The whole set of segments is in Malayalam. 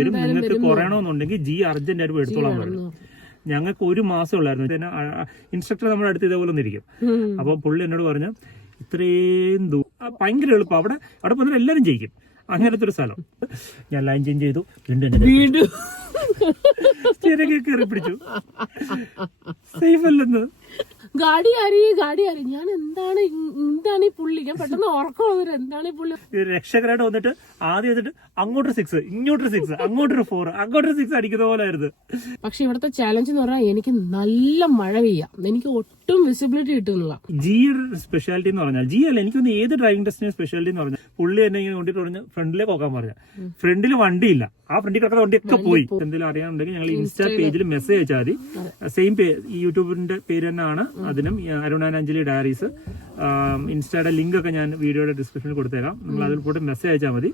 വരും. നിങ്ങൾക്ക് കുറയണമെന്നുണ്ടെങ്കിൽ ജി അർജന്റ് ആയിട്ട് എടുത്തോളാൻ പറഞ്ഞു. ഞങ്ങൾക്ക് 1 മാസം ഉള്ളായിരുന്നു. ഇൻസ്ട്രക്ടർ നമ്മുടെ അടുത്ത് ഇതേപോലെ ഒന്നിരിക്കും. അപ്പൊ പുള്ളി എന്നോട് പറഞ്ഞു ഇത്രയും ഭയങ്കര എളുപ്പം, അവിടെ പോകുന്ന എല്ലാവരും ജയിക്കും, അങ്ങനത്തെ ഒരു സ്ഥലം. ഞാൻ ലൈൻ ചേഞ്ച് ചെയ്തു, വീണ്ടും കയറി പിടിച്ചു. സേഫ് അല്ലെന്ന് ഗാഡി ആരി ഞാൻ എന്താണ് ഈ പുള്ളി, ഞാൻ പെട്ടെന്ന് ഉറക്കം വന്നിട്ട് എന്താണ് ഈ പുള്ളി. രക്ഷകരായിട്ട് വന്നിട്ട് ആദ്യം വന്നിട്ട് അങ്ങോട്ടൊരു 6, ഇങ്ങോട്ടൊരു 6, അങ്ങോട്ടൊരു 4, അങ്ങോട്ടൊരു 6 അടിക്കുന്ന പോലെ ആയിരുന്നു. പക്ഷെ ഇവിടുത്തെ ചാലഞ്ച് എന്ന് പറഞ്ഞാൽ എനിക്ക് നല്ല മഴ പെയ്യാം, എനിക്ക് ഒട്ടും വിസിബിലിറ്റി കിട്ടുന്നില്ല. ജിയുടെ സ്പെഷ്യാലിറ്റി എന്ന് പറഞ്ഞാൽ, ജി അല്ല എനിക്കൊന്ന് ഏത് ഡ്രൈവിംഗ് ടെസ്റ്റിന്റെ സ്പെഷ്യാലിറ്റി എന്ന് പറഞ്ഞാൽ, പുള്ളി എന്നെ ഇങ്ങനെ കൊണ്ടിട്ട് പറഞ്ഞ് ഫ്രണ്ടിലേക്ക് നോക്കാൻ പറഞ്ഞ, ഫ്രണ്ടിൽ വണ്ടിയില്ല, ആ ഫ്രണ്ടിൽ കിടക്കുന്ന വണ്ടിയൊക്കെ പോയി. എന്തെങ്കിലും അറിയാനുണ്ടെങ്കിൽ ഞങ്ങൾ ഇൻസ്റ്റാ പേജിൽ മെസ്സേജ് അയച്ചാൽ മതി. സെയിം ഈ യൂട്യൂബിന്റെ പേര് തന്നെയാണ് അതിനും, അരുൺ ആൻഡ് അഞ്ജലി ഡയറീസ്. ഇൻസ്റ്റയുടെ ലിങ്ക് ഒക്കെ ഞാൻ വീഡിയോയുടെ ഡിസ്ക്രിപ്ഷനിൽ കൊടുത്തേക്കാം. നിങ്ങൾ അതിൽ പോയിട്ട് മെസ്സേജ് അയച്ചാൽ മതി,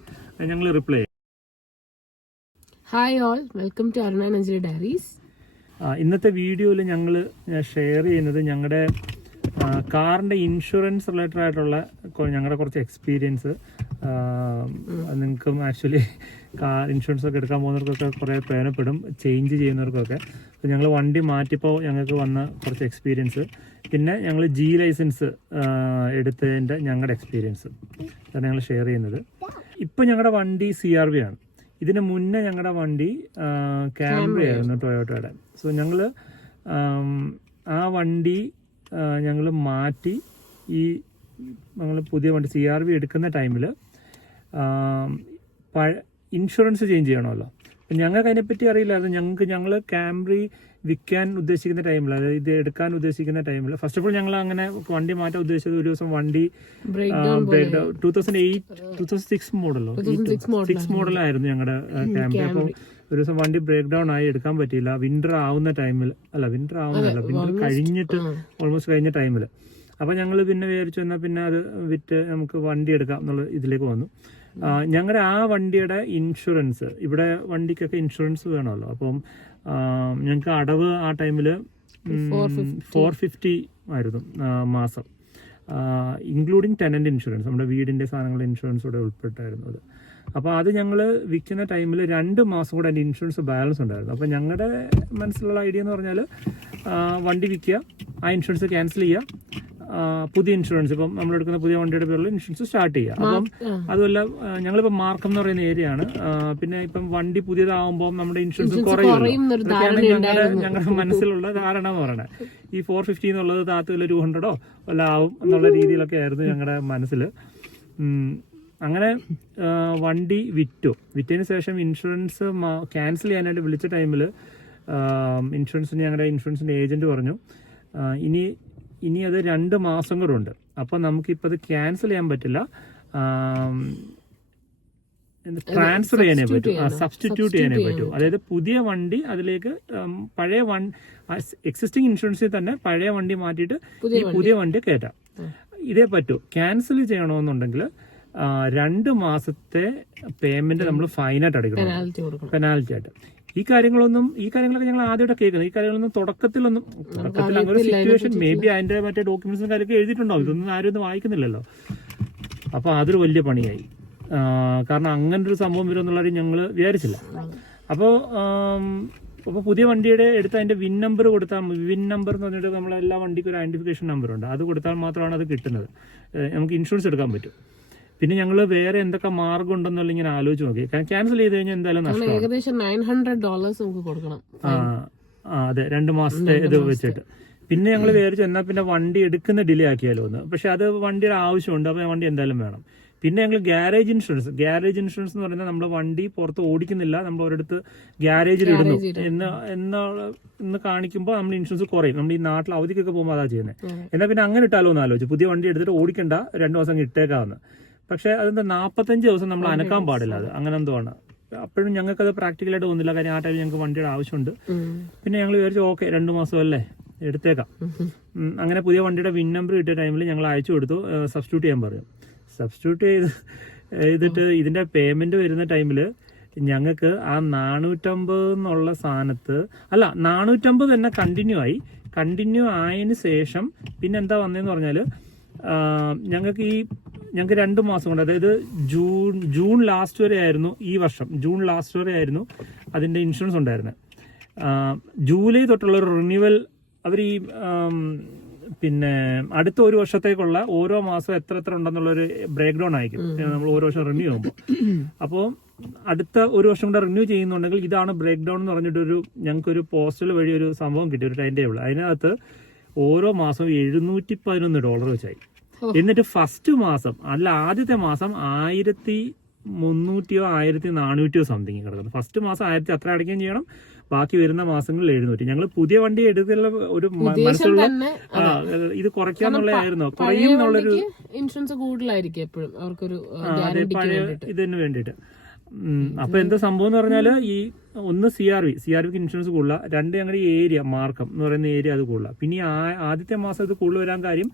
ഞങ്ങൾ റിപ്ലൈ ചെയ്യാം. Hi all, welcome to Arun and Anjali diaries. ഇന്നത്തെ വീഡിയോയിൽ ഞങ്ങൾ ഷെയർ ചെയ്യുന്നത് ഞങ്ങളുടെ കാറിൻ്റെ ഇൻഷുറൻസ് റിലേറ്റഡ് ആയിട്ടുള്ള ഞങ്ങളുടെ കുറച്ച് എക്സ്പീരിയൻസ്. നിങ്ങൾക്കും ആക്ച്വലി കാർ ഇൻഷുറൻസ് ഒക്കെ എടുക്കാൻ പോകുന്നവർക്കൊക്കെ കുറേ പ്രയോജനപ്പെടും, ചേഞ്ച് ചെയ്യുന്നവർക്കൊക്കെ. അപ്പോൾ ഞങ്ങൾ വണ്ടി മാറ്റിയപ്പോൾ ഞങ്ങൾക്ക് വന്ന കുറച്ച് എക്സ്പീരിയൻസ്, പിന്നെ ഞങ്ങൾ ജി ലൈസൻസ് എടുത്തതിൻ്റെ ഞങ്ങളുടെ എക്സ്പീരിയൻസ് അതാണ് ഞങ്ങൾ ഷെയർ ചെയ്യുന്നത്. ഇപ്പോൾ ഞങ്ങളുടെ വണ്ടി CRV ആണ്. ഇതിന് മുന്നേ ഞങ്ങളുടെ വണ്ടി ക്യാംറി ആയിരുന്നു, ടൊയോട്ടയുടെ. സോ ഞങ്ങൾ ആ വണ്ടി ഞങ്ങൾ മാറ്റി ഞങ്ങൾ പുതിയ വണ്ടി CRV എടുക്കുന്ന ടൈമിൽ ഇൻഷുറൻസ് ചേഞ്ച് ചെയ്യണമല്ലോ. ഞങ്ങൾക്ക് അതിനെപ്പറ്റി അറിയില്ലായിരുന്നു. ഞങ്ങൾ ക്യാംറി വിൽക്കാൻ ഉദ്ദേശിക്കുന്ന ടൈമിൽ, അതായത് ഇത് എടുക്കാൻ ഉദ്ദേശിക്കുന്ന ടൈമിൽ, ഫസ്റ്റ് ഓഫ് ഓൾ ഞങ്ങൾ അങ്ങനെ വണ്ടി മാറ്റാൻ ഉദ്ദേശിച്ചത്, ഒരു ദിവസം വണ്ടി ബ്രേക്ക് ഡൗൺ 2006 മോഡലോ 6 മോഡലായിരുന്നു ഞങ്ങളുടെ ക്യാംറി. അപ്പോൾ ഒരു ദിവസം വണ്ടി ബ്രേക്ക് ഡൗൺ ആയി, എടുക്കാൻ പറ്റിയില്ല. വിന്റർ ആവുന്ന ടൈമിൽ, വിന്റർ കഴിഞ്ഞിട്ട് ഓൾമോസ്റ്റ് കഴിഞ്ഞ ടൈമിൽ. അപ്പോൾ ഞങ്ങൾ പിന്നെ വിചാരിച്ചു എന്നാൽ പിന്നെ അത് വിറ്റ് നമുക്ക് വണ്ടി എടുക്കാം എന്നുള്ള ഇതിലേക്ക് വന്നു. ഞങ്ങളുടെ ആ വണ്ടിയുടെ ഇൻഷുറൻസ്, ഇവിടെ വണ്ടിക്കൊക്കെ ഇൻഷുറൻസ് വേണമല്ലോ. അപ്പം ഞങ്ങൾക്ക് അടവ് ആ ടൈമിൽ 450 ആയിരുന്നു മാസം, ഇൻക്ലൂഡിങ് ടെനന്റ് ഇൻഷുറൻസ്, നമ്മുടെ വീടിൻ്റെ സാധനങ്ങളുടെ ഇൻഷുറൻസ് കൂടെ ഉൾപ്പെട്ടായിരുന്നു അത്. അപ്പോൾ അത് ഞങ്ങൾ വിൽക്കുന്ന ടൈമിൽ 2 മാസം കൂടെ അതിൻ്റെ ഇൻഷുറൻസ് ബാലൻസ് ഉണ്ടായിരുന്നു. അപ്പോൾ ഞങ്ങളുടെ മനസ്സിലുള്ള ഐഡിയ എന്ന് പറഞ്ഞാൽ വണ്ടി വിൽക്കുക, ആ ഇൻഷുറൻസ് ക്യാൻസൽ ചെയ്യുക, പുതിയ ഇൻഷുറൻസ്, ഇപ്പം നമ്മൾ എടുക്കുന്ന പുതിയ വണ്ടിയുടെ പേരിൽ ഇൻഷുറൻസ് സ്റ്റാർട്ട് ചെയ്യുക. അപ്പം അതുമല്ല, ഞങ്ങളിപ്പോൾ മാർക്കം എന്ന് പറയുന്ന ഏരിയ ആണ്. പിന്നെ ഇപ്പം വണ്ടി പുതിയതാകുമ്പോൾ നമ്മുടെ ഇൻഷുറൻസ് കുറയുമല്ലോ. ഞങ്ങളുടെ മനസ്സിലുള്ള ധാരണ എന്ന് പറയുന്നത് ഈ 450 എന്നുള്ളത് താത്തിൽ 200 വല്ല ആവും എന്നുള്ള രീതിയിലൊക്കെ ആയിരുന്നു ഞങ്ങളുടെ മനസ്സിൽ. അങ്ങനെ വണ്ടി വിറ്റതിന് ശേഷം ഇൻഷുറൻസ് ക്യാൻസൽ ചെയ്യാനായിട്ട് വിളിച്ച ടൈമിൽ ഞങ്ങളുടെ ഇൻഷുറൻസിൻ്റെ ഏജൻറ്റ് പറഞ്ഞു ഇനി അത് 2 മാസം കൂടെ ഉണ്ട്, അപ്പോൾ നമുക്കിപ്പോൾ അത് ക്യാൻസൽ ചെയ്യാൻ പറ്റില്ല, ട്രാൻസ്ഫർ ചെയ്യാനേ പറ്റൂ, സബ്സ്റ്റിറ്റ്യൂട്ട് ചെയ്യാനേ പറ്റൂ. അതായത് പുതിയ വണ്ടി അതിലേക്ക് പഴയ എക്സിസ്റ്റിംഗ് ഇൻഷുറൻസിൽ തന്നെ പഴയ വണ്ടി മാറ്റിയിട്ട് ഈ പുതിയ വണ്ടി കയറ്റാം, ഇതേ പറ്റൂ. ക്യാൻസൽ ചെയ്യണമെന്നുണ്ടെങ്കിൽ 2 മാസത്തെ പേയ്മെന്റ് നമ്മൾ ഫൈനായിട്ട് അടയ്ക്കണം, പെനാൽറ്റി ആയിട്ട്. ഈ കാര്യങ്ങളൊക്കെ ഞങ്ങൾ ആദ്യമായിട്ട് കേൾക്കുന്നത്. ഈ കാര്യങ്ങളൊന്നും തുടക്കത്തിലൊന്നും അങ്ങനെ ഒരു സിറ്റുവേഷൻ മേ ബി അതിന്റെ മറ്റേ ഡോക്യുമെന്റ്സും കാര്യമൊക്കെ എഴുതിയിട്ടുണ്ടാവും, ഇതൊന്നും ആരും ഒന്നും വായിക്കുന്നില്ലല്ലോ. അപ്പൊ അതൊരു വലിയ പണിയായി. കാരണം അങ്ങനെ ഒരു സംഭവം വരുമെന്നുള്ളത് ഞങ്ങൾ വിചാരിച്ചില്ല. അപ്പോൾ പുതിയ വണ്ടിയുടെ എടുത്ത് അതിന്റെ വിൻ നമ്പർ കൊടുത്താൽ, വിൻ നമ്പർ എന്ന് പറഞ്ഞിട്ട് നമ്മളെല്ലാ വണ്ടിക്കും ഒരു ഐഡന്റിഫിക്കേഷൻ നമ്പർ ഉണ്ട്, അത് കൊടുത്താൽ മാത്രമാണ് അത് കിട്ടുന്നത്, നമുക്ക് ഇൻഷുറൻസ് എടുക്കാൻ പറ്റും. പിന്നെ ഞങ്ങൾ വേറെ എന്തൊക്കെ മാർഗം ഉണ്ടെന്നുള്ള ഇങ്ങനെ ആലോചിച്ച് നോക്കി. കാരണം ക്യാൻസൽ ചെയ്ത് കഴിഞ്ഞാൽ എന്തായാലും നഷ്ടമാണ്. ഏകദേശം $900 നമുക്ക് കൊടുക്കണം. അതെ, 2 മാസത്തെ ഇത് വെച്ചിട്ട്. പിന്നെ ഞങ്ങൾ വിചാരിച്ചു എന്നാൽ പിന്നെ വണ്ടി എടുക്കുന്ന ഡിലേ ആക്കിയാലോ എന്ന്. പക്ഷെ അത് വണ്ടിയുടെ ആവശ്യമുണ്ട്, അപ്പോൾ വണ്ടി എന്തായാലും വേണം. പിന്നെ ഞങ്ങൾ ഗ്യാരേജ് ഇൻഷുറൻസ് എന്ന് പറയുന്നത് നമ്മൾ വണ്ടി പുറത്ത് ഓടിക്കുന്നില്ല, നമ്മൾ ഒരിടത്ത് ഗ്യാരേജിൽ ഇടുന്നു എന്ന് കാണിക്കുമ്പോൾ നമ്മൾ ഇൻഷുറൻസ് കുറയും. നമ്മൾ ഈ നാട്ടിൽ അവധിക്കൊക്കെ പോകുമ്പോൾ അതാ ചെയ്യുന്നത്. എന്നാൽ പിന്നെ അങ്ങനെ ഇട്ടാലോ എന്ന് ആലോചിച്ചു. പുതിയ വണ്ടി എടുത്തിട്ട് ഓടിക്കണ്ട, 2 മാസം ഇട്ടേക്കാവുന്ന. പക്ഷെ അതെന്താ 45 ദിവസം നമ്മൾ അനക്കാൻ പാടില്ല, അത് അങ്ങനെ എന്തോ ആണ്. അപ്പോഴും ഞങ്ങൾക്കത് പ്രാക്ടിക്കലായിട്ട് തോന്നില്ല, കാര്യം ആ ടൈമിൽ ഞങ്ങൾക്ക് വണ്ടിയുടെ ആവശ്യമുണ്ട്. പിന്നെ ഞങ്ങൾ വിചാരിച്ചു ഓക്കെ 2 മാസം അല്ലേ എടുത്തേക്കാം. അങ്ങനെ പുതിയ വണ്ടിയുടെ വിൻ നമ്പർ കിട്ടിയ ടൈമിൽ ഞങ്ങൾ അയച്ചു കൊടുത്തു, സബ്സ്റ്റിറ്റ്യൂട്ട് ചെയ്യാൻ പറഞ്ഞു. സബ്സ്റ്റിറ്റ്യൂട്ട് ചെയ്തിട്ട് ഇതിന്റെ പേയ്മെന്റ് വരുന്ന ടൈമിൽ ഞങ്ങൾക്ക് ആ 450 എന്നുള്ള സ്ഥാനത്ത് 450 തന്നെ കണ്ടിന്യൂ ആയതിനു ശേഷം പിന്നെ എന്താ വന്നതെന്ന് പറഞ്ഞാൽ ഞങ്ങൾക്ക് ഞങ്ങൾക്ക് 2 മാസം കൊണ്ട്, അതായത് ജൂൺ ലാസ്റ്റ് വരെ ആയിരുന്നു ഈ വർഷം, ജൂൺ ലാസ്റ്റ് വരെ ആയിരുന്നു അതിൻ്റെ ഇൻഷുറൻസ് ഉണ്ടായിരുന്നത്. ജൂലൈ തൊട്ടുള്ള ഒരു റിന്യൂവൽ അവർ ഈ പിന്നെ അടുത്ത ഒരു വർഷത്തേക്കുള്ള ഓരോ മാസം എത്ര ഉണ്ടെന്നുള്ളൊരു ബ്രേക്ക് ഡൗൺ അയക്കും നമ്മൾ ഓരോ വർഷം റിന്യൂ ചെയ്യുമ്പോൾ. അപ്പോൾ അടുത്ത ഒരു വർഷം കൂടെ റിന്യൂ ചെയ്യുന്നുണ്ടെങ്കിൽ ഇതാണ് ബ്രേക്ക് ഡൗൺ എന്ന് പറഞ്ഞിട്ടൊരു ഞങ്ങൾക്കൊരു പോസ്റ്റൽ വഴി ഒരു സംഭവം കിട്ടി, ഒരു ടൈം ടേബിൾ. അതിനകത്ത് ഓരോ മാസവും $711 വെച്ചായി. എന്നിട്ട് ഫസ്റ്റ് മാസം അല്ല ആദ്യത്തെ മാസം 1300 1400 സംതിങ് കിടക്കുന്നു. ഫസ്റ്റ് മാസം 1000 അത്ര അടയ്ക്കുകയും ചെയ്യണം, ബാക്കി വരുന്ന മാസങ്ങളിൽ 700. ഞങ്ങൾ പുതിയ വണ്ടി എടുത്തുള്ള ഒരു മനസ്സിലുള്ള ഇത് കുറയ്ക്കാന്നുള്ളതായിരുന്നു, കുറയും എന്നുള്ളൊരു ഇൻഷുറൻസ് കൂടുതലായിരിക്കും എപ്പോഴും അവർക്കൊരു പഴയ ഇതിന് വേണ്ടിയിട്ട്. അപ്പൊ എന്താ സംഭവം എന്ന് പറഞ്ഞാല് ഈ ഒന്ന് CRVക്ക് ഇൻഷുറൻസ് കൂടുതല, 2 ഞങ്ങളുടെ ഈ ഏരിയ മാർക്കം എന്ന് പറയുന്ന ഏരിയ അത് കൂടുതല. പിന്നെ ആദ്യത്തെ മാസം ഇത് കൂടുതൽ വരാൻ കാര്യം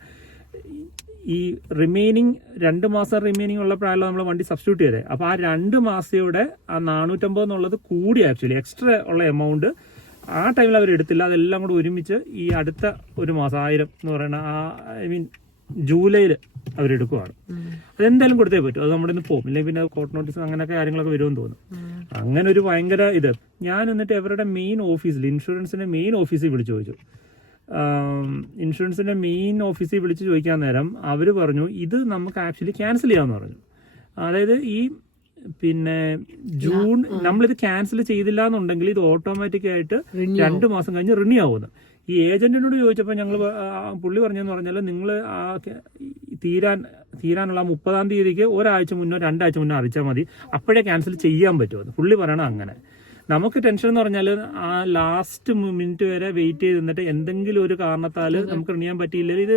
ഈ റിമൈനിങ് 2 മാസം റിമൈനിങ് ഉള്ളപ്പോഴാണല്ലോ നമ്മൾ വണ്ടി സബ്സ്റ്റിറ്റ്യൂട്ട് ചെയ്തത്. അപ്പോൾ ആ 2 മാസയുടെ ആ 450 എന്നുള്ളത് കൂടി ആക്ച്വലി എക്സ്ട്രാ ഉള്ള എമൗണ്ട് ആ ടൈമിൽ അവർ എടുത്തില്ല. അതെല്ലാം കൂടെ ഒരുമിച്ച് ഈ അടുത്ത ഒരു മാസം 1000 എന്ന് പറയുന്ന ജൂലൈയിൽ അവരെടുക്കുവാണ്. അതെന്തായാലും കൊടുത്തേ പറ്റും, അത് നമ്മുടെ ഇന്ന് പോകും, ഇല്ലെങ്കിൽ പിന്നെ കോർട്ട് നോട്ടീസ് അങ്ങനെയൊക്കെ കാര്യങ്ങളൊക്കെ വരുമെന്ന് തോന്നുന്നു. അങ്ങനെ ഒരു ഭയങ്കര ഇത്. ഞാൻ എന്നിട്ട് അവരുടെ മെയിൻ ഓഫീസിൽ, ഇൻഷുറൻസിന്റെ മെയിൻ ഓഫീസിൽ വിളിച്ചു ചോദിച്ചു. ഇൻഷുറൻസിന്റെ മെയിൻ ഓഫീസിൽ വിളിച്ച് ചോദിക്കാൻ നേരം അവർ പറഞ്ഞു ഇത് നമുക്ക് ആക്ച്വലി ക്യാൻസൽ ചെയ്യാമെന്ന് പറഞ്ഞു. അതായത് ഈ പിന്നെ ജൂൺ നമ്മളിത് ക്യാൻസൽ ചെയ്തില്ല എന്നുണ്ടെങ്കിൽ ഇത് ഓട്ടോമാറ്റിക് ആയിട്ട് 2 മാസം കഴിഞ്ഞ് റിന്യൂ ആവുന്നു. ഈ ഏജന്റിനോട് ചോദിച്ചപ്പോൾ പുള്ളി പറഞ്ഞെന്ന് പറഞ്ഞാൽ നിങ്ങൾ തീരാനുള്ള 30-ാം തീയതിക്ക് ഒരാഴ്ച മുന്നോ 2 ആഴ്ച മുന്നോ അറിയിച്ചാൽ മതി, അപ്പോഴേ ക്യാൻസൽ ചെയ്യാൻ പറ്റുമെന്ന് പുള്ളി പറയണം. അങ്ങനെ നമുക്ക് ടെൻഷൻ എന്ന് പറഞ്ഞാൽ ആ ലാസ്റ്റ് മിനിറ്റ് വരെ വെയിറ്റ് ചെയ്ത് നിന്നിട്ട് എന്തെങ്കിലും ഒരു കാരണത്താൽ നമുക്ക് റിന്യൂ ചെയ്യാൻ പറ്റിയില്ലെങ്കിൽ ഇത്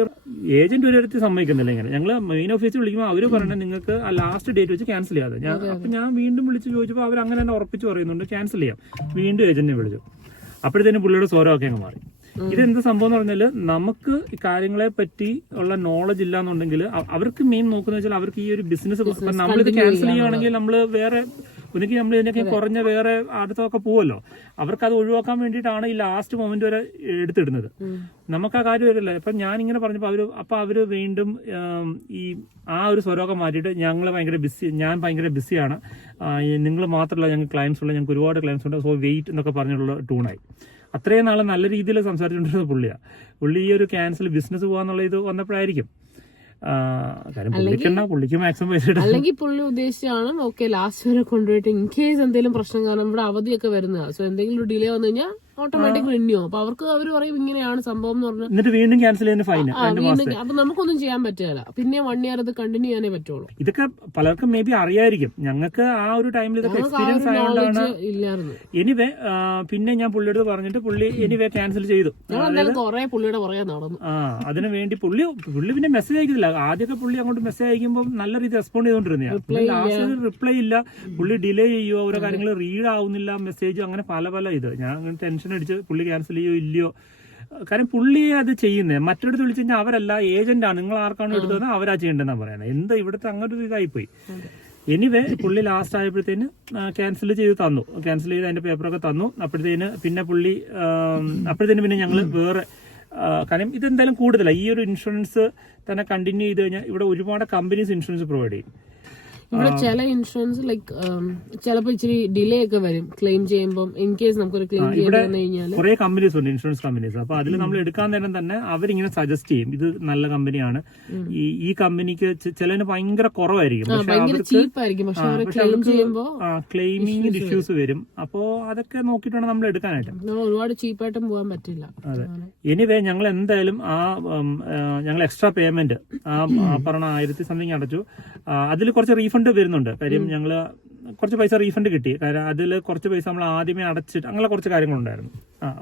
ഏജന്റ് ഒരു അടുത്ത് സമ്മതിക്കുന്നില്ല. ഇങ്ങനെ ഞങ്ങൾ മെയിൻ ഓഫീസിൽ വിളിക്കുമ്പോൾ അവർ പറയണത് നിങ്ങൾക്ക് ആ ലാസ്റ്റ് ഡേറ്റ് വെച്ച് ക്യാൻസൽ ചെയ്യാതെ. ഞാൻ വീണ്ടും വിളിച്ച് ചോദിച്ചപ്പോൾ അവർ അങ്ങനെ തന്നെ ഉറപ്പിച്ച് പറയുന്നുണ്ട് ക്യാൻസൽ ചെയ്യാം. വീണ്ടും ഏജന്റിനെ വിളിച്ചു. അപ്പോഴത്തേനും പുള്ളിയുടെ സ്വരമൊക്കെ അങ്ങ് മാറി. ഇതെന്ത് സംഭവം എന്ന് പറഞ്ഞാൽ നമുക്ക് ഈ കാര്യങ്ങളെ പറ്റി ഉള്ള നോളജ് ഇല്ല എന്നുണ്ടെങ്കിൽ അവർക്ക് മെയിൻ നോക്കുന്നത് വെച്ചാൽ അവർക്ക് ഈ ഒരു ബിസിനസ് നമ്മളിത് ക്യാൻസൽ ചെയ്യുകയാണെങ്കിൽ നമ്മൾ വേറെ ഒന്നിക്ക് നമ്മൾ ഇതിനൊക്കെ കുറഞ്ഞ വേറെ അടുത്തൊക്കെ പോവല്ലോ. അവർക്ക് അത് ഒഴിവാക്കാൻ വേണ്ടിയിട്ടാണ് ഈ ലാസ്റ്റ് മൊമെന്റ് വരെ എടുത്തിടുന്നത്. നമുക്ക് ആ കാര്യം വരില്ല. ഇപ്പൊ ഞാൻ ഇങ്ങനെ പറഞ്ഞപ്പോൾ അവര് വീണ്ടും ഈ ആ ഒരു സ്വരമൊക്കെ മാറ്റിയിട്ട് ഞാൻ ഭയങ്കര ബിസിയാണ്, നിങ്ങൾ മാത്രമല്ല ഞങ്ങൾക്ക് ക്ലയൻസ് ഉള്ള, ഞങ്ങൾക്ക് ഒരുപാട് ക്ലയൻസ് ഉണ്ട്, സോ വെയിറ്റ് എന്നൊക്കെ പറഞ്ഞുള്ള ടൂണായി. അത്രയും നാളെ നല്ല രീതിയിൽ സംസാരിച്ചുകൊണ്ടിരുന്നത് പുള്ളി ഈ ഒരു ക്യാൻസൽ ബിസിനസ് പോകാന്നുള്ള ഇത് വന്നപ്പോഴായിരിക്കും. പുള്ളിക്ക് മാക്സിമം പൈസ അല്ലെങ്കിൽ പുള്ളി ഉദ്ദേശിച്ചാണ് ഓക്കെ ലാസ്റ്റ് വരെ കൊണ്ടുപോയിട്ട് ഇൻ കേസ് എന്തെങ്കിലും പ്രശ്നം, കാരണം ഇവിടെ അവധിയൊക്കെ വരുന്നതാണ്, സോ എന്തെങ്കിലും ഒരു ഡിലേ വന്നു കഴിഞ്ഞാൽ ഓട്ടോമാറ്റിക് റിന്യൂ. അപ്പൊ അവർക്ക് അവർ പറയും ഇങ്ങനെയാണ് സംഭവം എന്ന് പറഞ്ഞാൽ എന്നിട്ട് വീണ്ടും ക്യാൻസൽ ചെയ്യുന്ന ഫൈൻ. അപ്പൊ നമുക്കൊന്നും ചെയ്യാൻ പറ്റില്ല, പിന്നെ 1 ഇയർ അത് കണ്ടിന്യൂ ചെയ്യാനേ പറ്റുള്ളൂ. ഇതൊക്കെ പലർക്കും മേ ബി അറിയായിരിക്കും, ഞങ്ങൾക്ക് ആ ഒരു ടൈമിൽ ഇതൊക്കെ എക്സ്പീരിയൻസ് ആയതുകൊണ്ടാണ്. എനിവേ പിന്നെ ഞാൻ പുള്ളിയോട് പറഞ്ഞിട്ട് പുള്ളി എനിവേ ക്യാൻസൽ ചെയ്തു. പുള്ളിയുടെ പുറകെ നടന്നു. അതിനു വേണ്ടി പുള്ളി പിന്നെ മെസ്സേജ് അയക്കുന്നില്ല. ആദ്യമൊക്കെ പുള്ളി അങ്ങോട്ട് മെസ്സേജ് അയക്കുമ്പോൾ നല്ല രീതി റെസ്പോണ്ട് ചെയ്തോണ്ടിരുന്ന, ലാസ്റ്റ് റിപ്ലൈ ഇല്ല, പുള്ളി ഡിലേ ചെയ്യുവോ, ഓരോ കാര്യങ്ങൾ റീഡ് ആവുന്നില്ല മെസ്സേജ്, അങ്ങനെ പല ഇത്. ഞാൻ ടെൻഷൻ അടിച്ച് പുള്ളി ക്യാൻസൽ ചെയ്യോ ഇല്ലയോ, കാരണം പുള്ളി അത് ചെയ്യുന്നത് മറ്റൊരിടത്ത് വിളിച്ചു കഴിഞ്ഞാൽ അവരല്ല ഏജന്റാണ്, നിങ്ങൾ ആർക്കാണ് എടുത്തത് അവരാ ചെയ്യേണ്ടതെന്നാണ് പറയണത്. എന്താ ഇവിടുത്തെ അങ്ങനെ ഒരു ഇതായിപ്പോയി. എനിവേ പുള്ളി ലാസ്റ്റ് ആയപ്പോഴത്തേന് ക്യാൻസൽ ചെയ്ത് തന്നു, ക്യാൻസൽ ചെയ്ത് അതിന്റെ പേപ്പറൊക്കെ തന്നു. അപ്പോഴത്തേന് പിന്നെ ഞങ്ങൾ വേറെ കാരണം ഇതെന്തായാലും കൂടുതലാണ്. ഈ ഒരു ഇൻഷുറൻസ് തന്നെ കണ്ടിന്യൂ ചെയ്ത് കഴിഞ്ഞാൽ ഇവിടെ ഒരുപാട് കമ്പനീസ് ഇൻഷുറൻസ് പ്രൊവൈഡ് ചെയ്യും. ഇവിടെ ചില ഇൻഷുറൻസ് ലൈക്ക് ചിലപ്പോൾ ഇച്ചിരി ഡിലേ ഒക്കെ വരും ക്ലെയിം ചെയ്യുമ്പോൾ. ഇൻ കേസ് നമുക്കൊരു ക്ലെയിം ചെയ്യാൻ കുറെ കമ്പനീസ് ഉണ്ട്, ഇൻഷുറൻസ് കമ്പനീസ്. അപ്പൊ അതിൽ നമ്മൾ എടുക്കാൻ നേരം തന്നെ അവരിങ്ങനെ സജസ്റ്റ് ചെയ്യും ഇത് നല്ല കമ്പനിയാണ്, ഈ കമ്പനിക്ക് ചിലതിന് ഭയങ്കര കുറവായിരിക്കും, ക്ലെയിമിങ് ഇഷ്യൂസ് വരും. അപ്പോ അതൊക്കെ നോക്കിയിട്ടാണ് നമ്മൾ എടുക്കാനായിട്ട്. ഒരുപാട് ചീപ്പായിട്ടും പോകാൻ പറ്റില്ല. അതെ. എനിവേ ഞങ്ങൾ എന്തായാലും ഞങ്ങൾ എക്സ്ട്രാ പേയ്മെന്റ് പറഞ്ഞ 1000 സംതിങ് അടച്ചു. അതിൽ കുറച്ച് റീഫണ്ട് വരുന്നുണ്ട്. കാര്യം ഞങ്ങള് കുറച്ച് പൈസ റീഫണ്ട് കിട്ടി, കാരണം അതിൽ കുറച്ച് പൈസ നമ്മൾ ആദ്യമേ അടച്ചിട്ട് അങ്ങനെ കുറച്ച് കാര്യങ്ങളുണ്ടായിരുന്നു.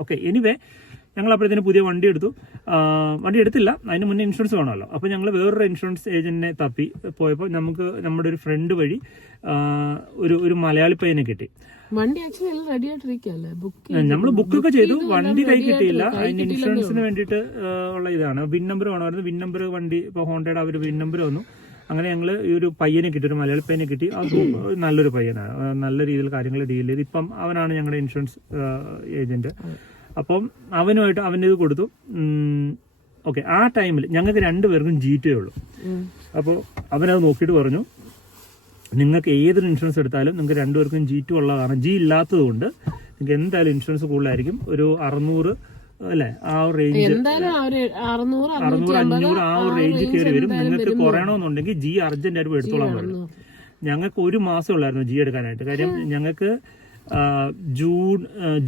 ഓക്കെ. എനിവേ ഞങ്ങൾ അപ്പോഴത്തേന് പുതിയ വണ്ടി എടുത്തില്ല, അതിന് മുന്നേ ഇൻഷുറൻസ് വേണമല്ലോ. അപ്പോൾ ഞങ്ങൾ വേറൊരു ഇൻഷുറൻസ് ഏജന്റിനെ തപ്പി പോയപ്പോൾ നമുക്ക് നമ്മുടെ ഒരു ഫ്രണ്ട് വഴി ഒരു മലയാളി പയ്യനെ കിട്ടി. നമ്മൾ ബുക്കൊക്കെ ചെയ്തു, വണ്ടി കൈ കിട്ടിയില്ല. അതിന് ഇൻഷുറൻസിന് വേണ്ടിയിട്ട് ഉള്ള ഇതാണ്. വിൻ നമ്പർ വേണമായിരുന്നു. വിൻ നമ്പർ വണ്ടി ഇപ്പോൾ ഹോണ്ടയുടെ അവർ വിൻ നമ്പർ വന്നു. അങ്ങനെ ഞങ്ങൾ ഈ ഒരു പയ്യനെ കിട്ടി, ഒരു മലയാളി പയ്യനെ കിട്ടി. അത് നല്ലൊരു പയ്യനാണ്, നല്ല രീതിയിൽ കാര്യങ്ങൾ ഡീൽ ചെയ്ത് ഇപ്പം അവനാണ് ഞങ്ങളുടെ ഇൻഷുറൻസ് ഏജന്റ്. അപ്പം അവനുമായിട്ട് അവൻ്റെ ഇത് കൊടുത്തു. ഓക്കെ ആ ടൈമിൽ ഞങ്ങൾക്ക് രണ്ടുപേർക്കും G2 ഉള്ളൂ. അപ്പോൾ അവനത് നോക്കിയിട്ട് പറഞ്ഞു നിങ്ങൾക്ക് ഏതൊരു ഇൻഷുറൻസ് എടുത്താലും നിങ്ങൾക്ക് രണ്ടുപേർക്കും G2 ഉള്ളതാണ്. G ഇല്ലാത്തത് കൊണ്ട് നിങ്ങൾക്ക് എന്തായാലും ഇൻഷുറൻസ് കൂടുതലായിരിക്കും. ഒരു 600 അല്ലെ ആ ഒരു റേഞ്ച് 600 500 ആ ഒരു റേഞ്ച് കയറി വരും. നിങ്ങൾക്ക് കുറയണമെന്നുണ്ടെങ്കിൽ G അർജന്റ് ആയിട്ട് എടുത്തോളാൻ പറഞ്ഞു. ഞങ്ങൾക്ക് ഒരു മാസം ഉള്ളായിരുന്നു G എടുക്കാനായിട്ട്. കാര്യം ഞങ്ങൾക്ക്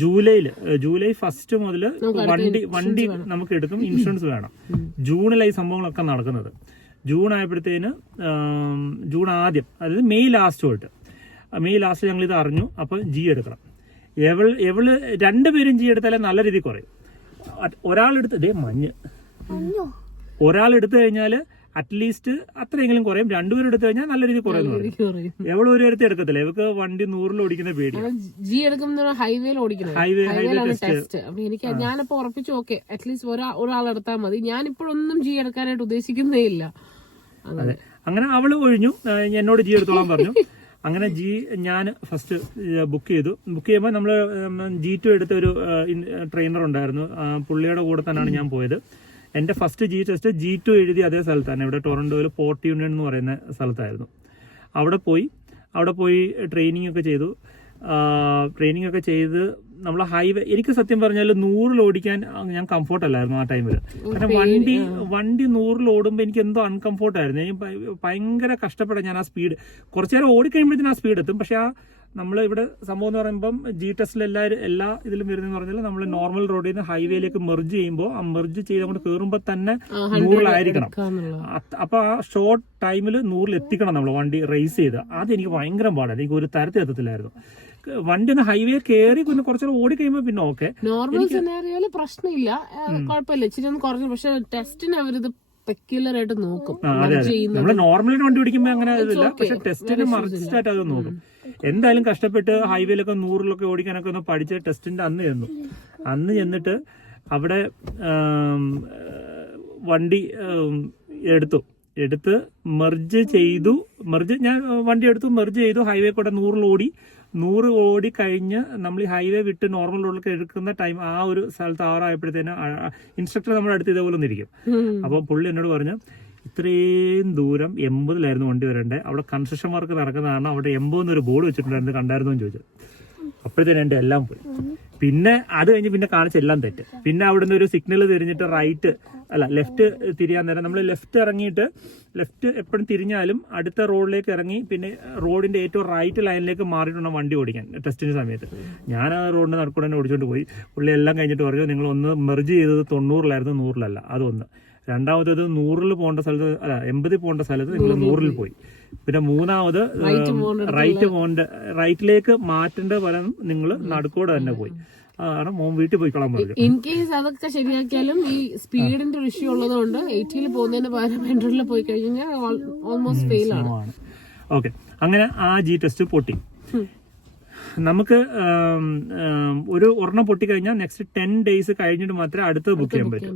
ജൂലൈ 1 മുതൽ വണ്ടി നമുക്ക് എടുക്കും, ഇൻഷുറൻസ് വേണം. ജൂണിലായി സംഭവങ്ങളൊക്കെ നടക്കുന്നത്. ജൂൺ ആയപ്പോഴത്തേന് ജൂൺ ആദ്യം, അതായത് മെയ് ലാസ്റ്റ് ഞങ്ങൾ ഇത് അറിഞ്ഞു. അപ്പൊ G എടുക്കണം. എവള് രണ്ടുപേരും G എടുത്താലേ നല്ല രീതിയിൽ കുറയും. ഒരാളെടുത്ത് ഒരാളെടുത്തു കഴിഞ്ഞാല് അറ്റ്ലീസ്റ്റ് അത്രയെങ്കിലും കുറയും. രണ്ടുപേരും എടുത്തു കഴിഞ്ഞാൽ നല്ല രീതിയിൽ കുറയുന്നു. എവള് ഒരു അടുത്ത് എടുക്കത്തില്ല. ഇവക്ക് വണ്ടി 100-ൽ ഓടിക്കുന്ന പേടി. G എടുക്കുന്ന ഹൈവേയിൽ ഓടിക്കുന്നത്. ടെസ്റ്റ്. അപ്പൊ എനിക്ക് ഞാനിപ്പോ ഉറപ്പിച്ചു ഓക്കെ അറ്റ്ലീസ്റ്റ് ഒരാളെടുത്താൽ മതി. ഞാനിപ്പോഴൊന്നും G എടുക്കാനായിട്ട് ഉദ്ദേശിക്കുന്നേ ഇല്ല. അതെ, അങ്ങനെ അവള് ഒഴിഞ്ഞു. എന്നോട് G എടുത്തോളാൻ പറഞ്ഞു. അങ്ങനെ ഞാൻ ഫസ്റ്റ് ബുക്ക് ചെയ്തു. ബുക്ക് ചെയ്യുമ്പോൾ നമ്മൾ G2 എടുത്ത ഒരു ട്രെയിനർ ഉണ്ടായിരുന്നു. പുള്ളിയുടെ കൂടെ തന്നെയാണ് ഞാൻ പോയത്. എൻ്റെ ഫസ്റ്റ് G ടെസ്റ്റ് G2 എഴുതി അതേ സ്ഥലത്താണ്, ഇവിടെ ടൊറന്റോയിൽ പോർട്ട് യൂണിയൻ എന്ന് പറയുന്ന സ്ഥലത്തായിരുന്നു. അവിടെ പോയി ട്രെയിനിങ് ഒക്കെ ചെയ്ത് നമ്മൾ ഹൈവേ, എനിക്ക് സത്യം പറഞ്ഞാൽ 100-ൽ ഓടിക്കാൻ ഞാൻ കംഫോർട്ട് അല്ലായിരുന്നു ആ ടൈമിൽ. കാരണം വണ്ടി 100-ൽ ഓടുമ്പോൾ എനിക്ക് എന്തോ അൺകംഫോർട്ടായിരുന്നു. ഭയങ്കര കഷ്ടപ്പെടാം ഞാൻ ആ സ്പീഡ്. കുറച്ചു നേരം ഓടിക്കഴിയുമ്പോഴത്തേനും ആ സ്പീഡ് എത്തും. പക്ഷെ നമ്മൾ ഇവിടെ സംഭവം എന്ന് പറയുമ്പം G ടെസ്റ്റിൽ എല്ലാ ഇതിലും വരുന്നതെന്ന് പറഞ്ഞാൽ നമ്മൾ നോർമൽ റോഡിൽ നിന്ന് ഹൈവേയിലേക്ക് മെർജ് ചെയ്യുമ്പോൾ ആ മെർജ് ചെയ്ത് അങ്ങോട്ട് കയറുമ്പോൾ തന്നെ 100-ലായിരിക്കണം. അപ്പൊ ആ ഷോർട്ട് ടൈമിൽ 100-ൽ എത്തിക്കണം നമ്മൾ വണ്ടി റേസ് ചെയ്ത്. അതെനിക്ക് ഭയങ്കര പാടാണ്. എനിക്ക് ഒരു തരത്തിൽ എത്തത്തില്ലായിരുന്നു. വണ്ടി ഒന്ന് ഹൈവേ കയറി കുറച്ചു ഓടി കഴിയുമ്പോൾ പിന്നെ ഓക്കെ, നോർമൽ സിനാരിയോയില് പ്രശ്നമില്ല, കുഴപ്പമില്ല, ഇച്ചിരി ഒന്ന് കുറഞ്ഞു. പക്ഷെ ടെസ്റ്റിന് അവരിത് പെക്യുലർ ആയിട്ട് നോക്കും. നമ്മള് നോർമലി വണ്ടി ഓടിക്കുമ്പോ അങ്ങനെ ഇതില്ല. പക്ഷെ ടെസ്റ്റിന് മറിച്ചിട്ടായിട്ട് അത് നോക്കും. എന്തായാലും കഷ്ടപ്പെട്ട് ഹൈവേയിലൊക്കെ 100-ലൊക്കെ ഓടിക്കാനൊക്കെ ഒന്ന് പഠിച്ച് ടെസ്റ്റിന്റെ അന്ന് ചെന്നിട്ട് അവിടെ വണ്ടി എടുത്ത് മെർജ് ഞാൻ വണ്ടി എടുത്തു, മെർജ് ചെയ്തു. ഹൈവേ കൂടെ 100 ഓടി കഴിഞ്ഞ് നമ്മൾ ഈ ഹൈവേ വിട്ട് നോർമൽ റോഡിലൊക്കെ എടുക്കുന്ന ടൈം ആ ഒരു സ്ഥലത്ത് ആറായപ്പോഴത്തേന് ഇൻസ്ട്രക്ടർ നമ്മുടെ അടുത്ത് ഇതേപോലെ ഒന്നിരിക്കും. അപ്പോൾ പുള്ളി എന്നോട് പറഞ്ഞു ഇത്രയും ദൂരം 80-ലായിരുന്നു വണ്ടി വരേണ്ടത്, അവിടെ കൺസ്ട്രക്ഷൻ വർക്ക് നടക്കുന്നതാണ്, അവിടെ 80 എന്നൊരു ബോർഡ് വെച്ചിട്ടുണ്ടായിരുന്നു, കണ്ടായിരുന്നു എന്ന് ചോദിച്ചു. അപ്പോഴത്തേനും എൻ്റെ എല്ലാം പോയി. പിന്നെ അത് കഴിഞ്ഞ് പിന്നെ കാണിച്ച എല്ലാം തെറ്റ്. പിന്നെ അവിടുന്ന് ഒരു സിഗ്നൽ തിരിഞ്ഞിട്ട് ലെഫ്റ്റ് തിരിയാൻ നേരം നമ്മൾ ലെഫ്റ്റ് എപ്പോഴും തിരിഞ്ഞാലും അടുത്ത റോഡിലേക്ക് ഇറങ്ങി പിന്നെ റോഡിന്റെ ഏറ്റവും റൈറ്റ് ലൈനിലേക്ക് മാറിയിട്ടുള്ള വണ്ടി ഓടിക്കാൻ ടെസ്റ്റിന്റെ സമയത്ത്. ഞാൻ ആ റോഡിന്റെ നടുക്കൂടെ തന്നെ ഓടിച്ചുകൊണ്ട് പോയി. പുള്ളി എല്ലാം കഴിഞ്ഞിട്ട് പറഞ്ഞു നിങ്ങൾ ഒന്ന് മെർജ് ചെയ്തത് 90-ലായിരുന്നു, 100-ലല്ല. അതൊന്ന്. രണ്ടാമത്തേത് 100-ൽ പോകേണ്ട സ്ഥലത്ത് 80 പോകേണ്ട സ്ഥലത്ത് നിങ്ങൾ 100-ൽ പോയി. പിന്നെ മൂന്നാമത് റൈറ്റിലേക്ക് മാറ്റേണ്ട പലതും നിങ്ങൾ നടുക്കോടെ തന്നെ പോയി. മോൻ വീട്ടിൽ പോയി കളാൻ പറഞ്ഞു. ഇൻ കേസ് അതൊക്കെ ശരിയാക്കിയാലും ഈ സ്പീഡിന്റെ ഒരു ഇഷ്യൂ ഉള്ളതുകൊണ്ട് 80-ൽ പോകുന്നതിന് പകരം 100-ൽ പോയി കഴിഞ്ഞാൽ ഓൾമോസ്റ്റ് ഫെയിൽ ആണ്. ഓക്കെ, അങ്ങനെ ആ G ടെസ്റ്റ് പൊട്ടി. നമുക്ക് ഒരു ഒരെണ്ണം പൊട്ടിക്കഴിഞ്ഞാൽ നെക്സ്റ്റ് 10 days കഴിഞ്ഞിട്ട് മാത്രമേ അടുത്തത് ബുക്ക് ചെയ്യാൻ പറ്റൂ.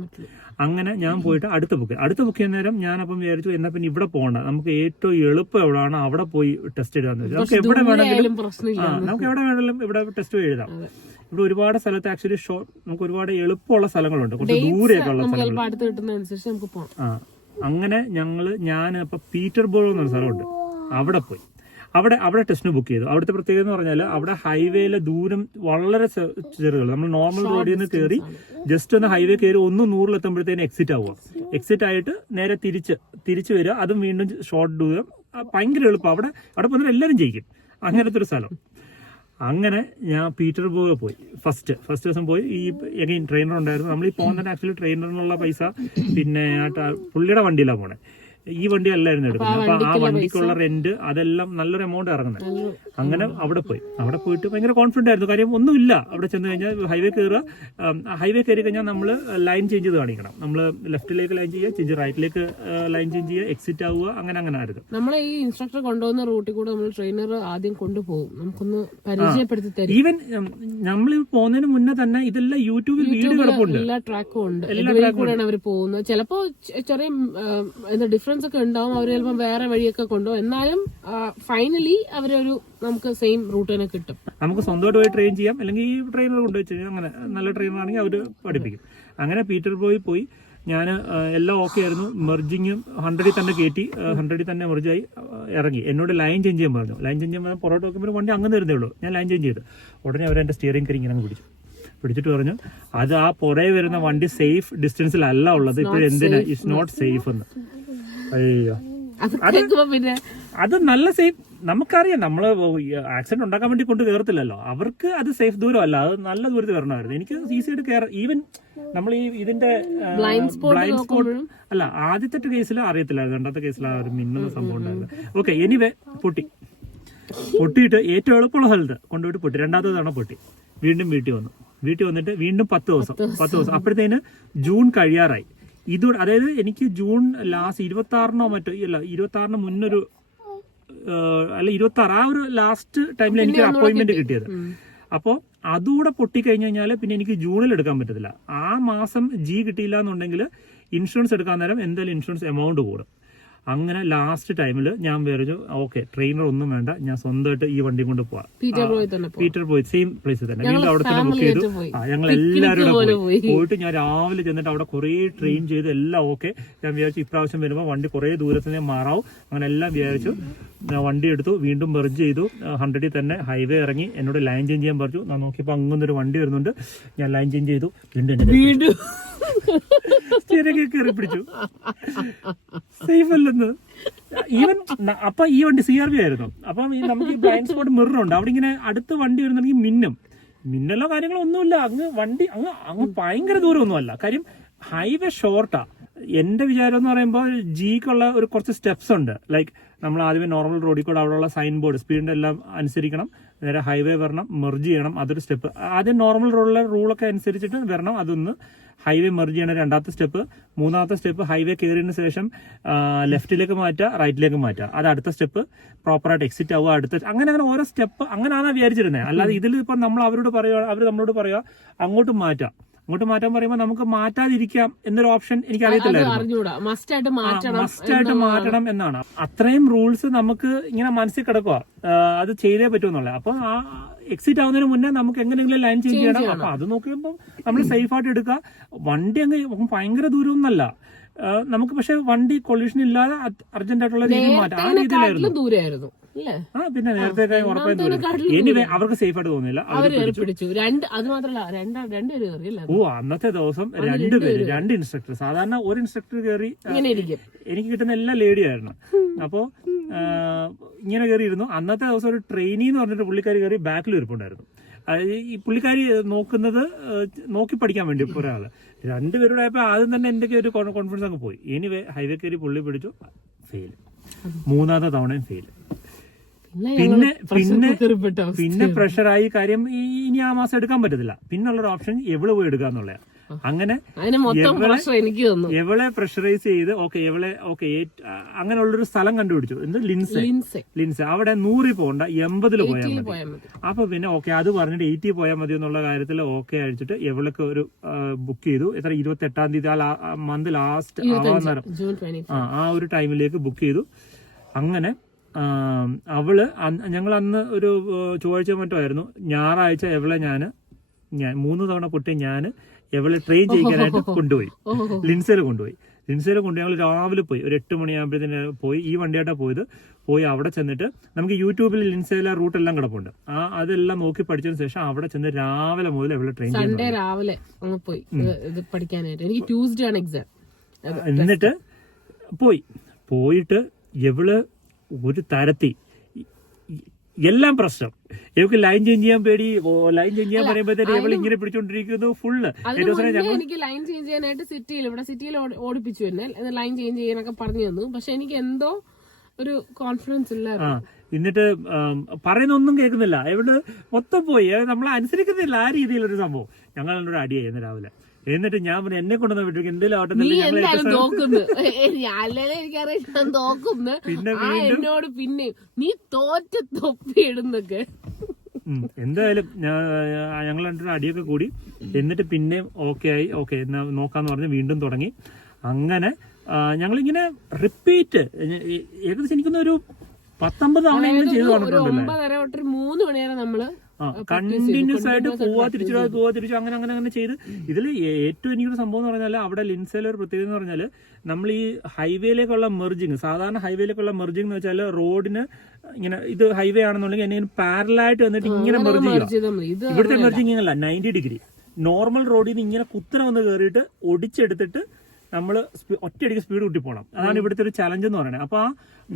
അങ്ങനെ ഞാൻ പോയിട്ട് അടുത്ത ബുക്ക് ചെയ്യുന്ന നേരം ഞാനപ്പം വിചാരിച്ചു എന്നാ പിന്നെ ഇവിടെ പോകണ്ട, നമുക്ക് ഏറ്റവും എളുപ്പം എവിടെയാണ് അവിടെ പോയി ടെസ്റ്റ് എഴുതാന്ന് വെച്ചാൽ നമുക്ക് എവിടെ വേണമെങ്കിലും ഇവിടെ ടെസ്റ്റ് എഴുതാം. ഇവിടെ ഒരുപാട് സ്ഥലത്ത് ആക്ച്വലി നമുക്ക് ഒരുപാട് എളുപ്പമുള്ള സ്ഥലങ്ങളുണ്ട്, കുറച്ച് ദൂരെയൊക്കെ ഉള്ള സ്ഥലങ്ങൾ. അങ്ങനെ ഞാൻ ഇപ്പൊ പീറ്റർബോറോ എന്നൊരു സ്ഥലമുണ്ട്, അവിടെ പോയി. അവിടെ ടെസ്റ്റിന് ബുക്ക് ചെയ്തു. അവിടുത്തെ പ്രത്യേകത എന്ന് പറഞ്ഞാൽ അവിടെ ഹൈവേയിലെ ദൂരം വളരെ ചെറുകൾ. നമ്മൾ നോർമൽ റോഡിൽ നിന്ന് കയറി ജസ്റ്റ് ഒന്ന് ഹൈവേ കയറി 100-ൽ എത്തുമ്പോഴത്തേന് എക്സിറ്റ് ആവുക. എക്സിറ്റ് ആയിട്ട് നേരെ തിരിച്ചു വരിക. അതും വീണ്ടും ഷോർട്ട് ദൂരം. ഭയങ്കര എളുപ്പം. അവിടെ പോകുന്ന എല്ലാവരും ജയിക്കും, അങ്ങനത്തെ ഒരു സ്ഥലം. അങ്ങനെ ഞാൻ പീറ്റർബോർഗ് പോയി. ഫസ്റ്റ് ദിവസം പോയി. ഈ എഗെയിൻ ട്രെയിനർ ഉണ്ടായിരുന്നു. നമ്മൾ ഈ പോകുന്നതിന് ആക്ച്വലി ട്രെയിനറിനുള്ള പൈസ പിന്നെ പുള്ളിയുടെ വണ്ടിയിലാണ് പോണേ, ഈ വണ്ടി അല്ലായിരുന്നു എടുക്കുന്നത്. അപ്പൊ ആ വണ്ടിക്കുള്ള റെന്റ് അതെല്ലാം നല്ലൊരു എമൗണ്ട് ഇറങ്ങുന്നത്. അങ്ങനെ അവിടെ പോയിട്ട് ഭയങ്കര കോൺഫിഡന്റ് ആയിരുന്നു. കാര്യം ഒന്നുമില്ല. അവിടെ ചെന്ന് കഴിഞ്ഞാൽ ഹൈവേ കയറി കഴിഞ്ഞാൽ നമ്മൾ ലൈൻ ചേഞ്ച് ചെയ്ത് കാണിക്കണം. നമ്മൾ ലെഫ്റ്റിലേക്ക് ലൈൻ ചെയ്യുക, റൈറ്റിലേക്ക് ലൈൻ ചേഞ്ച് ചെയ്യുക, എക്സിറ്റ് ആവുക, അങ്ങനെ ആയിരുന്നു. നമ്മളെ ഈ ഇൻസ്ട്രക്ടർ കൊണ്ടുപോകുന്ന റൂട്ടിൽ കൂടെ നമ്മൾ ട്രെയിനർ ആദ്യം കൊണ്ടുപോകും, നമുക്കൊന്ന് പരിചയപ്പെടുത്തി തരും. ഈവൻ നമ്മൾ പോകുന്നതിന് മുന്നേ തന്നെ ഇതെല്ലാം യൂട്യൂബിൽ വീഡിയോ കിടപ്പുണ്ട്, എല്ലാ ട്രാക്കും ഉണ്ട്. കൂടെയാണ് അവർ പോകുന്നത്. ചിലപ്പോ ചെറിയ ഡിഫറൻസ് ഒക്കെ ഉണ്ടാവും. അവർ ചിലപ്പോൾ വേറെ വഴിയൊക്കെ കൊണ്ടുപോകും. എന്നാലും ഫൈനലി അവരൊരു നമുക്ക് സെയിം റൂട്ട് തന്നെ കിട്ടും. നമുക്ക് സ്വന്തമായിട്ട് പോയി ട്രെയിൻ ചെയ്യാം, അല്ലെങ്കിൽ ഈ ട്രെയിനർ കൊണ്ടുവച്ച് അങ്ങനെ നല്ല ട്രെയിനർ ആണെങ്കിൽ അവർ പഠിപ്പിക്കും. അങ്ങനെ പീറ്റർബോർഗിൽ പോയി ഞാൻ എല്ലാം ഓക്കെ ആയിരുന്നു. മെർജിങ്ങും 100 തന്നെ കയറ്റി, 100 തന്നെ മെർജായി ഇറങ്ങി. എന്നോട് ലൈൻ ചേഞ്ച് ചെയ്യാൻ പറഞ്ഞു. ലൈൻ ചേഞ്ച് ചെയ്യാൻ പറഞ്ഞാൽ പുറകോട്ട് നോക്കുമ്പോൾ വണ്ടി അങ്ങനെ വരുന്നേ ഉള്ളൂ. ഞാൻ ലൈൻ ചേഞ്ച് ചെയ്തു. ഉടനെ അവരെൻ്റെ സ്റ്റിയറിംഗ് കറി ഇങ്ങനെ പിടിച്ചിട്ട് പറഞ്ഞു, അത് ആ പുറകെ വരുന്ന വണ്ടി സേഫ് ഡിസ്റ്റൻസിലല്ല ഉള്ളത്, ഇപ്പോഴും എന്തിനാ ഇറ്റ്സ് നോട്ട് സേഫ് എന്ന്. അയ്യോ, അത് നല്ല സേഫ്. നമുക്കറിയാം, നമ്മള് ആക്സിഡന്റ് ഉണ്ടാക്കാൻ വേണ്ടി കൊണ്ട് കയറത്തില്ലല്ലോ. അവർക്ക് അത് സേഫ് ദൂരം അല്ല, അത് നല്ല ദൂരത്തിൽ വരണമായിരുന്നു. എനിക്ക് ഈസിയായിട്ട് കയറാം. ഈവൻ നമ്മൾ ഈ ഇതിന്റെ ബ്ലൈൻഡ് സ്പോട്ട് അല്ല, ആദ്യത്തെ കേസിൽ അറിയത്തില്ലായിരുന്നു, രണ്ടാമത്തെ കേസിൽ ആ ഒരു മിന്നുന്ന സംഭവം ഉണ്ടായിരുന്നു. ഓക്കെ, എനിവേ പൊട്ടിയിട്ട് ഏറ്റവും എളുപ്പമുള്ള സ്ഥലത്ത് കൊണ്ടുപോയിട്ട് പൊട്ടി. രണ്ടാമത്തെ തവണ പൊട്ടി. വീണ്ടും വീട്ടിൽ വന്നിട്ട് വീണ്ടും 10 ദിവസം അപ്പോഴത്തേന് ജൂൺ കഴിയാറായി. അതായത് എനിക്ക് ജൂൺ ലാസ്റ്റ് 26 മറ്റോ ഇല്ല, 26 മുന്നൊരു അല്ല 26 ആ ഒരു ലാസ്റ്റ് ടൈമിൽ എനിക്ക് അപ്പോയിന്റ്മെന്റ് കിട്ടിയത്. അപ്പോൾ അതുകൂടെ പൊട്ടിക്കഴിഞ്ഞു കഴിഞ്ഞാൽ പിന്നെ എനിക്ക് ജൂണിൽ എടുക്കാൻ പറ്റത്തില്ല. ആ മാസം കിട്ടിയില്ല എന്നുണ്ടെങ്കിൽ ഇൻഷുറൻസ് എടുക്കാൻ നേരം എന്തായാലും ഇൻഷുറൻസ് എമൗണ്ട് കൂടും. അങ്ങനെ ലാസ്റ്റ് ടൈമിൽ ഞാൻ വിചാരിച്ചു, ഓക്കെ ട്രെയിനർ ഒന്നും വേണ്ട, ഞാൻ സ്വന്തമായിട്ട് ഈ വണ്ടി കൊണ്ട് പോവാം. പീറ്റർ പോയി സെയിം പ്ലേസിൽ തന്നെ വീണ്ടും അവിടെ തന്നെ ബുക്ക് ചെയ്തു. ഞങ്ങൾ എല്ലാവരും പോയിട്ട് ഞാൻ രാവിലെ ചെന്നിട്ട് അവിടെ കുറേ ട്രെയിൻ ചെയ്ത് എല്ലാം ഓക്കെ. ഞാൻ വിചാരിച്ചു ഇപ്രാവശ്യം വരുമ്പോൾ വണ്ടി കുറേ ദൂരത്തിന് മാറാവും. അങ്ങനെ എല്ലാം വിചാരിച്ചു. വണ്ടി എടുത്തു, വീണ്ടും മെർജ് ചെയ്തു. 100 തന്നെ ഹൈവേ ഇറങ്ങി. എന്നോട് ലൈൻ ചേഞ്ച് ചെയ്യാൻ പറഞ്ഞു. ഞാൻ നോക്കിയപ്പോൾ അങ്ങനൊരു വണ്ടി വരുന്നുണ്ട്. ഞാൻ ലൈൻ ചേഞ്ച് ചെയ്തു. വീണ്ടും സ്റ്റിയറിംഗ് കയറി പിടിച്ചു. സേഫ് അല്ലെന്ന്. ഈവൻ അപ്പൊ ഈ വണ്ടി CRV ആയിരുന്നു. അപ്പം നമുക്ക് ബ്ലൈൻഡ് സ്പോട്ട് മിററുണ്ട്. അവിടെ ഇങ്ങനെ അടുത്ത് വണ്ടി വരുന്നുണ്ടെങ്കിൽ മിന്നലോ കാര്യങ്ങളോ ഒന്നുമില്ല. വണ്ടി അങ്ങ് ഭയങ്കര ദൂരമൊന്നുമല്ല. കാര്യം ഹൈവേ ഷോർട്ടാ. എന്റെ വിചാരം എന്ന് പറയുമ്പോൾ ജിക്കുള്ള ഒരു കുറച്ച് സ്റ്റെപ്സ് ഉണ്ട്. ലൈക്ക് നമ്മൾ ആദ്യമേ നോർമൽ റോഡിൽ കൂടെ അവിടെയുള്ള സൈൻ ബോർഡ് സ്പീഡിന്റെ എല്ലാം അനുസരിക്കണം. നേരെ ഹൈവേ വരണം, മെർജ് ചെയ്യണം, അതൊരു സ്റ്റെപ്പ്. ആദ്യം നോർമൽ റോഡിലെ റൂളൊക്കെ അനുസരിച്ചിട്ട് വരണം. അതൊന്ന് ഹൈവേ മെർജ് ചെയ്യണം, രണ്ടാമത്തെ സ്റ്റെപ്പ്. മൂന്നാമത്തെ സ്റ്റെപ്പ് ഹൈവേ കയറിയതിനു ശേഷം ലെഫ്റ്റിലേക്ക് മാറ്റുക, റൈറ്റിലേക്ക് മാറ്റുക. അത് അടുത്ത സ്റ്റെപ്പ്. പ്രോപ്പറായിട്ട് എക്സിറ്റ് ആവുക, അടുത്ത. അങ്ങനെ ഓരോ സ്റ്റെപ്പ് അങ്ങനെയാണ് വിചാരിച്ചിരുന്നത്. അല്ലാതെ ഇതിൽ ഇപ്പം നമ്മൾ അവർ നമ്മളോട് പറയുക അങ്ങോട്ട് മാറ്റാൻ പറയുമ്പോൾ നമുക്ക് മാറ്റാതിരിക്കാം എന്നൊരു ഓപ്ഷൻ എനിക്ക് അറിയത്തില്ലായിരുന്നു. മസ്റ്റായിട്ട് മാറ്റണം എന്നാണ്. അത്രയും റൂൾസ് നമുക്ക് ഇങ്ങനെ മനസ്സിൽ കിടക്കുക, അത് ചെയ്തേ പറ്റുമെന്നുള്ളത്. അപ്പൊ ആ എക്സിറ്റ് ആവുന്നതിന് മുന്നേ നമുക്ക് എങ്ങനെയെങ്കിലും ലൈൻ ചേഞ്ച് ചെയ്യണം. അപ്പൊ അത് നോക്കിയപ്പോൾ നമ്മൾ സേഫ് ആയിട്ട് എടുക്കുക. വണ്ടി അങ്ങ് ഭയങ്കര ദൂരമൊന്നല്ല നമുക്ക്, പക്ഷെ വണ്ടി കൊള്യൂഷൻ ഇല്ലാതെ അർജന്റ് ആയിട്ടുള്ള രീതിയിൽ മാറ്റാം. ആ രീതിയിലായിരുന്നു. പിന്നെ നേരത്തെ എനിവേ അവർക്ക് സേഫ് ആയിട്ട് തോന്നിയില്ല. അന്നത്തെ ദിവസം രണ്ട് ഇൻസ്ട്രക്ടർ. സാധാരണ ഒരു ഇൻസ്ട്രക്ടർ കയറി എനിക്ക് കിട്ടുന്ന എല്ലാ ലേഡി ആയിരുന്നു. അപ്പോ ഇങ്ങനെ കയറിയിരുന്നു. അന്നത്തെ ദിവസം ഒരു ട്രെയിനി എന്ന് പറഞ്ഞിട്ട് പുള്ളിക്കാരി കയറി ബാക്കിൽ ഇരിപ്പുണ്ടായിരുന്നു. ഈ പുള്ളിക്കാരി നോക്കി പഠിക്കാൻ വേണ്ടി ഒരാള്. രണ്ടുപേരുടെ ആയപ്പോ ആദ്യം തന്നെ എന്തൊക്കെ ഒരു കോൺഫിഡൻസ് അങ്ങ് പോയി. എനിവേ ഹൈവേ കയറി പുള്ളി പിടിച്ചു, ഫെയിൽ. മൂന്നാമത്തെ തവണയും ഫെയിൽ. പിന്നെ പ്രഷറായി. കാര്യം ഇനി ആ മാസം എടുക്കാൻ പറ്റത്തില്ല. പിന്നുള്ളൊരു ഓപ്ഷൻ എവള് പോയി എടുക്കാന്നുള്ള. അങ്ങനെ എവളെ പ്രഷറൈസ് ചെയ്ത് അങ്ങനെയുള്ളൊരു സ്ഥലം കണ്ടുപിടിച്ചു. എന്ത് ലിൻസെ. അവിടെ 100 പോകണ്ട, 80 പോയാൽ മതി. അപ്പൊ പിന്നെ അത് പറഞ്ഞിട്ട് 80 പോയാൽ മതി എന്നുള്ള കാര്യത്തിൽ അഴിച്ചിട്ട് എവളൊക്കെ ഒരു ബുക്ക് ചെയ്തു. എത്ര 28-ാം തീയതി ആ മന്ത് ലാസ്റ്റ് ആവാൻ നേരം ആ ഒരു ടൈമിലേക്ക് ബുക്ക് ചെയ്തു. അങ്ങനെ ഞങ്ങൾ അന്ന് ഒരു ചൊവ്വാഴ്ച മറ്റോ ആയിരുന്നു. ഞായറാഴ്ച എവളെ ഞാൻ 3 തവണ പൊട്ടി ഞാൻ എവളെ ട്രെയിൻ ചെയ്യിക്കാനായിട്ട് കൊണ്ടുപോയി. ലിൻസയിൽ കൊണ്ടുപോയി ഞങ്ങൾ രാവിലെ പോയി. ഒരു 8 മണിയാകുമ്പോഴത്തേന് പോയി. ഈ വണ്ടിയായിട്ടാണ് പോയി അവിടെ ചെന്നിട്ട് നമുക്ക് യൂട്യൂബിൽ ലിൻസയിലെ റൂട്ട് എല്ലാം കിടപ്പുണ്ട്. അതെല്ലാം നോക്കി പഠിച്ചതിന് ശേഷം അവിടെ ചെന്ന് രാവിലെ മുതൽ എവളെ ട്രെയിൻ സൺഡേ രാവിലെ പോയി പഠിക്കാനായിട്ട്. എനിക്ക് ട്യൂസ്ഡേ ആണ് എക്സാം. എന്നിട്ട് പോയിട്ട് എവള് ഒരു തരത്തി എല്ലാം പ്രശ്നം. ഇവക്ക് ലൈൻ ചേഞ്ച് ചെയ്യാൻ പേടി. ലൈൻ ചേഞ്ച് ചെയ്യാൻ പറയുമ്പോഴത്തേക്ക് ഇവൾ ഇങ്ങനെ പിടിച്ചോണ്ടിരിക്കുന്നു ഫുള്ള്. എനിക്ക് ലൈൻ ചേഞ്ച് ചെയ്യാനായിട്ട് സിറ്റിയിൽ ഓടിപ്പിച്ചു എന്നെ ലൈൻ ചേഞ്ച് ചെയ്യാനൊക്കെ പറഞ്ഞു തന്നു. പക്ഷെ എനിക്ക് എന്തോ ഒരു കോൺഫിഡൻസ് ഇല്ല. എന്നിട്ട് പറയുന്നൊന്നും കേൾക്കുന്നില്ല. ഇവിടെ മൊത്തം പോയി നമ്മളെ അനുസരിക്കുന്നില്ല. ആ രീതിയിലൊരു സംഭവം. ഞങ്ങൾ എന്നോട് അടിയായിരുന്നു രാവിലെ. എന്നിട്ട് ഞാൻ എന്നെ കൊണ്ടുവന്ന് വിട്ടു എന്തെങ്കിലും ആവട്ടെ. എന്നോട് പിന്നെ നീ തോറ്റ തൊപ്പിയിടുന്നൊക്കെ. എന്തായാലും ഞങ്ങൾ രണ്ടു അടിയൊക്കെ കൂടി. എന്നിട്ട് പിന്നെയും ആയി. എന്നാ നോക്കാന്ന് പറഞ്ഞ് വീണ്ടും തുടങ്ങി. അങ്ങനെ ഞങ്ങളിങ്ങനെ റിപ്പീറ്റ് ഏകദേശം എനിക്കൊന്ന് ഒരു 19 തവണയെങ്കിലും ചെയ്തു പറഞ്ഞിട്ടുണ്ടല്ലോ. 9:30 തൊട്ട് 3 മണി വരെ നമ്മള് കണ്ടിന്യൂസ് ആയിട്ട് പോവാ തിരിച്ചു അങ്ങനെ ചെയ്ത്. ഇതിൽ ഏറ്റവും എനിക്കൊരു സംഭവം എന്ന് പറഞ്ഞാൽ അവിടെ ലിൻസയിലെ ഒരു പ്രത്യേകത എന്ന് പറഞ്ഞാൽ നമ്മൾ ഈ ഹൈവേയിലേക്കുള്ള മെർജിങ്, സാധാരണ ഹൈവേയിലേക്കുള്ള മെർജിങ് എന്ന് വെച്ചാൽ റോഡിന് ഇങ്ങനെ ഇത് ഹൈവേ ആണെന്നുണ്ടെങ്കിൽ എന്നെ പാരലായിട്ട് വന്നിട്ട് ഇങ്ങനെ മെർജ് ചെയ്യുക. ഇവിടുത്തെ മെർജിങ് ഇങ്ങനല്ല, 90 ഡിഗ്രി നോർമൽ റോഡിൽ നിന്ന് ഇങ്ങനെ കുത്തനെ വന്ന് കയറിയിട്ട് ഒടിച്ചെടുത്തിട്ട് നമ്മൾ ഒറ്റയടിക്ക് സ്പീഡ് കൂട്ടി പോകണം. അതാണ് ഇവിടുത്തെ ഒരു ചലഞ്ച് എന്ന് പറയുന്നത്. അപ്പൊ ആ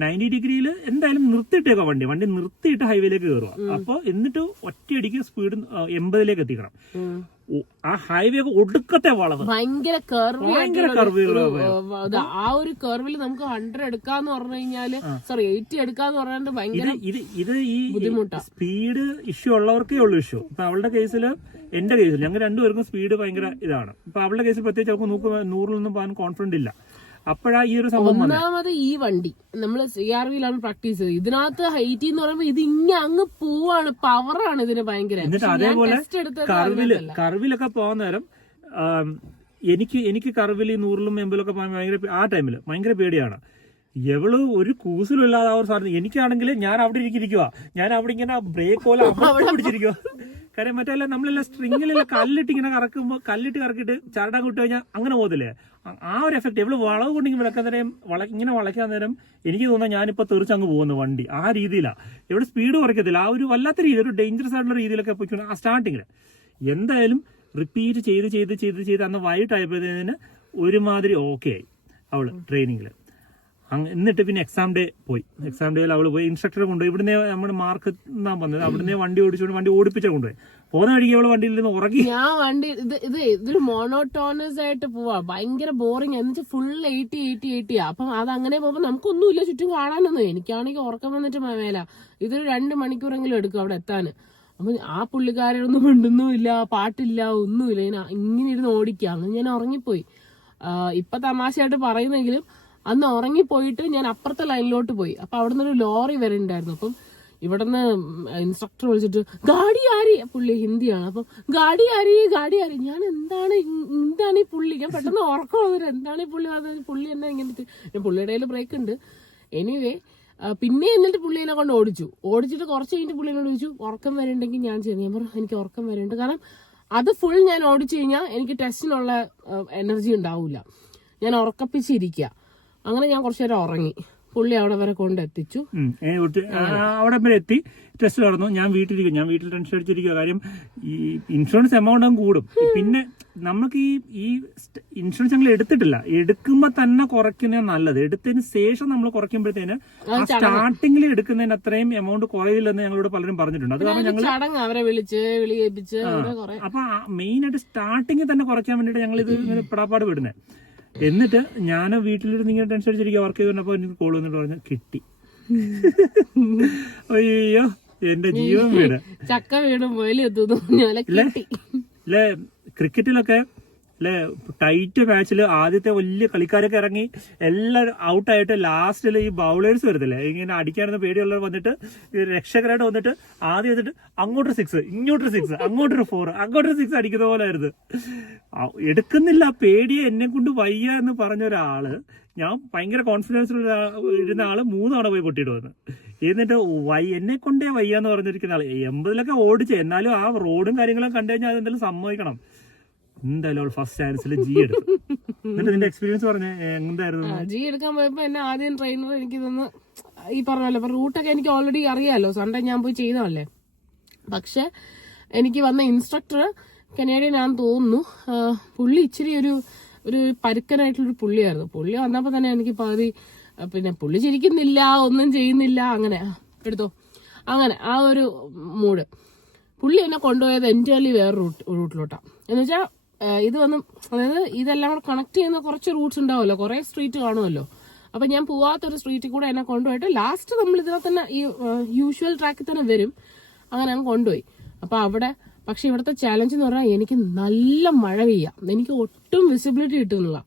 90 ഡിഗ്രിയിൽ എന്തായാലും നിർത്തിയിട്ടേക്കാം, വണ്ടി നിർത്തിയിട്ട് ഹൈവേയിലേക്ക് കയറുക. അപ്പൊ എന്നിട്ട് ഒറ്റയടിക്ക് സ്പീഡ് 80 എത്തിക്കണം. ആ ഹൈവേ ഒടുക്കത്തെ വളവ്, ഭയങ്കര കർവ്. ആ ഒരു കർവിൽ നമുക്ക് 100 എടുക്കാന്ന് പറഞ്ഞു കഴിഞ്ഞാല് 80 എടുക്കാന്ന് പറഞ്ഞാൽ ഭയങ്കര ഇത് ഈ സ്പീഡ് ഇഷ്യൂ ഉള്ളവർക്കേ ഉള്ളൂ ഇഷ്യൂ. ഇപ്പൊ അവളുടെ കേസിൽ, എന്റെ കേസിൽ ഞങ്ങൾ രണ്ടുപേർക്കും സ്പീഡ് ഭയങ്കര ഇതാണ്. ഇപ്പൊ അവളുടെ കേസിൽ പ്രത്യേകിച്ച് അവർക്ക് 100 പോകാൻ കോൺഫിഡന്റ് ഇല്ല. അപ്പോഴാ ഈ ഒരു സംഭവം. ഒന്നാമത് ഈ വണ്ടി നമ്മള് CRVയിലാണ് പ്രാക്ടീസ് ചെയ്തത്. ഇതിനകത്ത് 80 എന്ന് പറയുമ്പോ ഇത് അങ്ങ് പോവാണ്, പവറാണ് ഇതിന് ഭയങ്കര. എന്നിട്ട് അതേപോലെ കർവിലൊക്കെ പോകുന്ന നേരം എനിക്ക് കർവിൽ 100-80 പോകാൻ ഭയങ്കര, ആ ടൈമിൽ ഭയങ്കര പേടിയാണ്. എവള് ഒരു കൂസലും ഇല്ലാതെ ആ ഒരു സാധനം. എനിക്കാണെങ്കിൽ ഞാൻ അവിടെ ഇരിക്കുക, ഞാൻ അവിടെ ഇങ്ങനെ ബ്രേക്ക് പോലെ പിടിച്ചിരിക്കുക. കാര്യം മറ്റേ നമ്മളെല്ലാം സ്ട്രിങ്ങിലുള്ള കല്ലിട്ട് ഇങ്ങനെ കറക്കിയിട്ട് ചരടാൻ വിട്ടു കഴിഞ്ഞാൽ അങ്ങനെ പോകത്തില്ലേ, ആ ഒരു എഫക്ട്. എവള് വളവ് കൊണ്ടിങ്ങനെ വിളക്കാൻ നേരം ഇങ്ങനെ വളയ്ക്കാൻ നേരം എനിക്ക് തോന്നുന്നത് ഞാനിപ്പോ തെറിച്ചങ്ങ് പോകുന്നു വണ്ടി. ആ രീതിയിലാണ്. എവിടെ സ്പീഡ് കുറയ്ക്കത്തില്ല, ആ ഒരു വല്ലാത്ത രീതി, ഒരു ഡേഞ്ചറസ് ആയിട്ടുള്ള രീതിയിലൊക്കെ പോയിക്കൊണ്ട് ആ സ്റ്റാർട്ടിങ്ങില്. എന്തായാലും റിപ്പീറ്റ് ചെയ്ത് അന്ന് വൈകിട്ടായപ്പോഴത്തേന് ഒരുമാതിരി ഓക്കെ ആയി അവള് ട്രെയിനിങ്ങില്. എന്നിട്ട് പിന്നെ എക്സാം ഡേ പോയി. എക്സാം ഡേയിൽ അവള് പോയി ഇൻസ്ട്രക്ടറെ കൊണ്ടുപോയി. ഇവിടുന്ന് നമ്മുടെ മാർക്ക് എന്നാ വന്നത്, അവിടുന്ന് വണ്ടി ഓടിപ്പിച്ചു കൊണ്ടുപോയി. പോകുന്ന വഴിക്ക് അവള് വണ്ടിയിൽ നിന്ന് ഉറങ്ങി. ഞാൻ ഇതൊരു മോണോട്ടോണസ് ആയിട്ട് പോവാ, ഭയങ്കര ബോറിംഗ്. എന്നുവെച്ചാൽ ഫുൾ 80 അപ്പം അത് അങ്ങനെ പോകുമ്പോ നമുക്കൊന്നുമില്ല ചുറ്റും കാണാനൊന്നും. എനിക്കാണെങ്കിൽ ഉറക്കം വന്നിട്ട് മേല. ഇതൊരു 2 മണിക്കൂറെങ്കിലും എടുക്കും അവിടെ എത്താൻ. അപ്പൊ ആ പുള്ളിക്കാരൊന്നും മിണ്ടുന്നുമില്ല, പാട്ടില്ല, ഒന്നുമില്ല. ഇങ്ങനെ ഇരുന്ന് ഓടിക്കുക. അങ്ങനെ ഞാൻ ഉറങ്ങിപ്പോയി. ഇപ്പൊ തമാശയായിട്ട് പറയുന്നെങ്കിലും അന്ന് ഉറങ്ങിപ്പോയിട്ട് ഞാൻ അപ്പുറത്തെ ലൈനിലോട്ട് പോയി. അപ്പൊ അവിടെ നിന്നൊരു ലോറി വരുന്നുണ്ടായിരുന്നു. അപ്പം ഇവിടുന്ന് ഇൻസ്ട്രക്ടർ വിളിച്ചിട്ട് ഗാഡി ആരി, പുള്ളി ഹിന്ദിയാണ്. അപ്പം ഗാഡി ആരി. ഞാൻ എന്താണ് ഈ പുള്ളി, ഞാൻ പെട്ടെന്ന് ഉറക്കം വന്നിട്ട് എന്താണ് ഈ പുള്ളി പറഞ്ഞത്. പുള്ളി എന്നാ ഇങ്ങനെ, പുള്ളിയുടെ കയ്യിൽ ബ്രേക്ക് ഉണ്ട്. എനിവേ പിന്നെ എന്നിട്ട് പുള്ളിനെ കൊണ്ട് ഓടിച്ചിട്ട് കുറച്ച് കഴിഞ്ഞിട്ട് പുള്ളിനോട് ചോദിച്ചു ഉറക്കം വരണ്ടെങ്കിൽ ഞാൻ പറഞ്ഞു എനിക്ക് ഉറക്കം വരുന്നുണ്ട്. കാരണം അത് ഫുൾ ഞാൻ ഓടിച്ചു കഴിഞ്ഞാൽ എനിക്ക് ടെസ്റ്റിനുള്ള എനർജി ഉണ്ടാവില്ല. ഞാൻ ഉറക്കപ്പിച്ചിരിക്കുക. അങ്ങനെ ഞാൻ കുറച്ചു നേരം ഉറങ്ങി. പുള്ളി അവിടെ വരെ കൊണ്ടെത്തിച്ചു. അവിടെ വരെ എത്തി, ടെസ്റ്റ് നടന്നു. ഞാൻ വീട്ടിൽ ടെൻഷൻ അടിച്ചിരിക്കുക. കാര്യം ഈ ഇൻഷുറൻസ് എമൗണ്ട് അങ്ങ് കൂടും. പിന്നെ നമുക്ക് ഈ ഇൻഷുറൻസ് ഞങ്ങൾ എടുത്തിട്ടില്ല. എടുക്കുമ്പോ തന്നെ കുറയ്ക്കുന്ന നല്ലത്. എടുത്തതിന് ശേഷം നമ്മൾ കുറയ്ക്കുമ്പോഴത്തേന് സ്റ്റാർട്ടിങ്ങിൽ എടുക്കുന്നതിന് അത്രയും എമൗണ്ട് കുറയില്ലെന്ന് ഞങ്ങളോട് പലരും പറഞ്ഞിട്ടുണ്ട്. അത് കാരണം ഞങ്ങൾ അവരെ വിളിപ്പിച്ച് അപ്പൊ മെയിൻ ആയിട്ട് സ്റ്റാർട്ടിങ്ങിൽ തന്നെ കുറയ്ക്കാൻ വേണ്ടിട്ട് ഞങ്ങൾ ഇത് ഇങ്ങനെ പെടാപ്പാട് വിടുന്നത്. എന്നിട്ട് ഞാൻ വീട്ടിലിരുന്ന് ഇങ്ങനെ ടെൻഷൻ അടിച്ചിരിക്കുക. വർക്ക് ചെയ്തപ്പോ എനിക്ക് കോൾ വന്നിട്ട് പറഞ്ഞു കിട്ടി. അയ്യോ എന്റെ ജീവൻ വീട് ചക്ക വീടും പോലെ ക്രിക്കറ്റിലൊക്കെ ടൈറ്റ് മാച്ചിൽ ആദ്യത്തെ വലിയ കളിക്കാരൊക്കെ ഇറങ്ങി എല്ലാവരും ഔട്ടായിട്ട് ലാസ്റ്റിൽ ഈ ബൗളേഴ്സ് വരത്തില്ലേ, ഇങ്ങനെ അടിക്കാനെന്ന് പേടിയുള്ളവർ വന്നിട്ട് രക്ഷകരായിട്ട് വന്നിട്ട് ആദ്യം വന്നിട്ട് അങ്ങോട്ടൊരു 6, ഇങ്ങോട്ടൊരു 6, അങ്ങോട്ടൊരു 4, അങ്ങോട്ടൊരു 6 അടിക്കുന്ന പോലെ ആയിരുന്നു. എടുക്കുന്നില്ല, പേടിയെ എന്നെ കൊണ്ട് വയ്യ എന്ന് പറഞ്ഞ ഒരാള്, ഞാൻ ഭയങ്കര കോൺഫിഡൻസിലുള്ള ഇരുന്ന ആള് 3 തവണ പോയി പൊട്ടിയിട്ട് വന്നു. എന്നിട്ട് എന്നെ കൊണ്ടേ വയ്യ എന്ന് പറഞ്ഞിരിക്കുന്ന ആള് 80 ഓടിച്ച്, എന്നാലും ആ റോഡും കാര്യങ്ങളും കണ്ടു കഴിഞ്ഞാൽ അതെന്തായാലും സമ്മതിക്കണം. എന്തായാലും ഫസ്റ്റ് ചാൻസിൽ ജി എടുക്കും. എന്നിട്ട് നിന്റെ എക്സ്പീരിയൻസ് പറഞ്ഞ എന്തായിരുന്നു? ജി എടുക്കാൻ പോയപ്പോ എന്നെ ആദ്യം ട്രെയിനർ എനിക്ക് തന്ന് ഈ പറഞ്ഞല്ലോ, അപ്പൊ റൂട്ടൊക്കെ എനിക്ക് ഓൾറെഡി അറിയാലോ, സൺഡേ ഞാൻ പോയി ചെയ്തതല്ലേ. പക്ഷെ എനിക്ക് വന്ന ഇൻസ്ട്രക്ടർ കനേഡിയൻ ആണെന്ന് തോന്നുന്നു. പുള്ളി ഇച്ചിരി ഒരു പരുക്കനായിട്ടുള്ളൊരു പുള്ളിയായിരുന്നു. പുള്ളി വന്നപ്പോ തന്നെ എനിക്ക് പകുതി, പിന്നെ പുള്ളി ചിരിക്കുന്നില്ല, ഒന്നും ചെയ്യുന്നില്ല, അങ്ങനെ എടുത്തോ അങ്ങനെ ആ ഒരു മൂഡ്. പുള്ളി എന്നെ കൊണ്ടുപോയത് എൻറ്റയർലി വേറെ റൂട്ടിലോട്ടാണ്. എന്നുവെച്ചാൽ ഇത് വന്ന്, അതായത് ഇതെല്ലാം കൂടെ കണക്ട് ചെയ്യുന്ന കുറച്ച് റൂട്ട്സ് ഉണ്ടാവുമല്ലോ, കുറെ സ്ട്രീറ്റ് കാണുമല്ലോ. അപ്പൊ ഞാൻ പോവാത്തൊരു സ്ട്രീറ്റിൽ കൂടെ എന്നെ കൊണ്ടുപോയിട്ട് ലാസ്റ്റ് നമ്മൾ ഇതിനകത്ത് തന്നെ ഈ യൂഷ്വൽ ട്രാക്കിൽ തന്നെ വരും. അങ്ങനെ ഞാൻ കൊണ്ടുപോയി. അപ്പൊ അവിടെ പക്ഷെ ഇവിടുത്തെ ചാലഞ്ച് എന്ന് പറഞ്ഞാൽ എനിക്ക് നല്ല മഴ പെയ്യാം, എനിക്ക് ഒട്ടും വിസിബിലിറ്റി കിട്ടുന്നില്ല,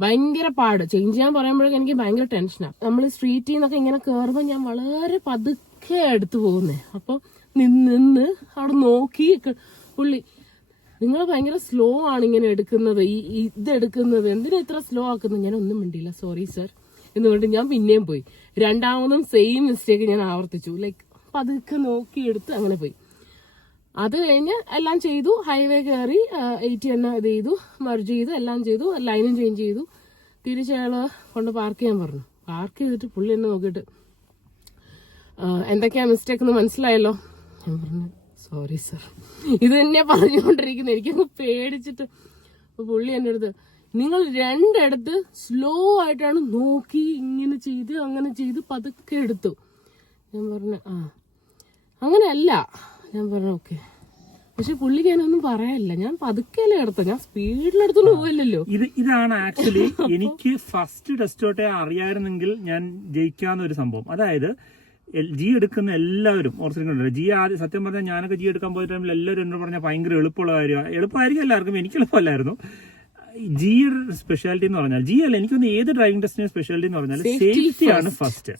ഭയങ്കര പാട്. ചേഞ്ച് ചെയ്യാൻ പറയുമ്പോഴേക്കും എനിക്ക് ഭയങ്കര ടെൻഷനാണ്. നമ്മൾ സ്ട്രീറ്റിൽ നിന്നൊക്കെ ഇങ്ങനെ കയറുമ്പോൾ ഞാൻ വളരെ പതുക്കെ എടുത്തു പോകുന്നേ. അപ്പൊ നിന്ന് അവിടെ നോക്കി പുള്ളി, നിങ്ങൾ ഭയങ്കര സ്ലോ ആണ് ഇങ്ങനെ എടുക്കുന്നത്, ഇതെടുക്കുന്നത്, എന്തിനാ ഇത്ര സ്ലോ ആക്കുന്നത്? ഞാൻ ഒന്നും മിണ്ടിയില്ല, സോറി സർ എന്ന് പറഞ്ഞിട്ട് ഞാൻ പിന്നെയും പോയി. രണ്ടാമതും സെയിം മിസ്റ്റേക്ക് ഞാൻ ആവർത്തിച്ചു. ലൈക്ക് പതുക്കെ നോക്കി എടുത്ത് അങ്ങനെ പോയി. അത് കഴിഞ്ഞ് എല്ലാം ചെയ്തു, ഹൈവേ കയറി 80 തന്നെ ഇത് ചെയ്തു, മെർജ് ചെയ്തു, എല്ലാം ചെയ്തു, ലൈനും ചേഞ്ച് ചെയ്തു. തിരിച്ചയാള് കൊണ്ട് പാർക്ക് ചെയ്യാൻ പറഞ്ഞു. പാർക്ക് ചെയ്തിട്ട് പുള്ളി എന്നെ നോക്കിയിട്ട് എന്തൊക്കെയാ മിസ്റ്റേക്ക് എന്ന് മനസ്സിലായല്ലോ. ഞാൻ പറഞ്ഞു സോറി സർ. ഇത് തന്നെ പറഞ്ഞുകൊണ്ടിരിക്കുന്നത്. എനിക്കങ്ങ് പേടിച്ചിട്ട് പുള്ളി എൻ്റെ അടുത്ത് നിങ്ങൾ രണ്ടിടത്ത് സ്ലോ ആയിട്ടാണ് നോക്കി ഇങ്ങനെ ചെയ്ത് അങ്ങനെ ചെയ്ത് പതുക്കെ എടുത്തു. ഞാൻ പറഞ്ഞു അങ്ങനെയല്ല. ഞാൻ പറഞ്ഞു ഓക്കെ. പക്ഷെ പുള്ളിക്ക് ഞാനൊന്നും പറയാനില്ല. ഞാൻ പതുക്കെയല്ലേ എടുത്ത, ഞാൻ സ്പീഡിലെടുത്തോണ്ട് പോയില്ലല്ലോ. ഇതാണ് ആക്ച്വലി എനിക്ക് ഫസ്റ്റ് ടെസ്റ്റ് തൊട്ടേ അറിയാമായിരുന്നെങ്കിൽ ഞാൻ ജയിക്കാവുന്ന ഒരു സംഭവം. അതായത് ജി എടുക്കുന്ന എല്ലാവരും ഓർത്തിരിക്കുന്നുണ്ടല്ലോ. ജി ആദ്യം സത്യം പറഞ്ഞാൽ ഞാനൊക്കെ ജി എടുക്കാൻ പോയ ടൈമിൽ എല്ലാവരും എന്നോട് പറഞ്ഞാൽ ഭയങ്കര എളുപ്പമുള്ള കാര്യമാണ്. എളുപ്പമായിരിക്കും എല്ലാവർക്കും, എനിക്ക് എളുപ്പമല്ലായിരുന്നു. ജിയുടെ സ്പെഷ്യാലിറ്റി എന്ന് പറഞ്ഞാൽ, ജി അല്ല എനിക്കൊന്ന് ഏത് ഡ്രൈവിംഗ് ടെസ്റ്റിന്റെ സ്പെഷ്യാലിറ്റി എന്ന് പറഞ്ഞാൽ സേഫ്റ്റി ആണ് ഫസ്റ്റ്.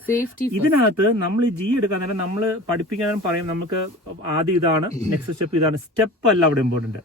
ഇതിനകത്ത് നമ്മൾ ജി എടുക്കാൻ നേരം നമ്മൾ പഠിപ്പിക്കാനും പറയും നമുക്ക് ആദ്യം ഇതാണ്, നെക്സ്റ്റ് സ്റ്റെപ്പ് ഇതാണ്. സ്റ്റെപ്പ് അല്ല അവിടെ ഇമ്പോർട്ടന്റ്.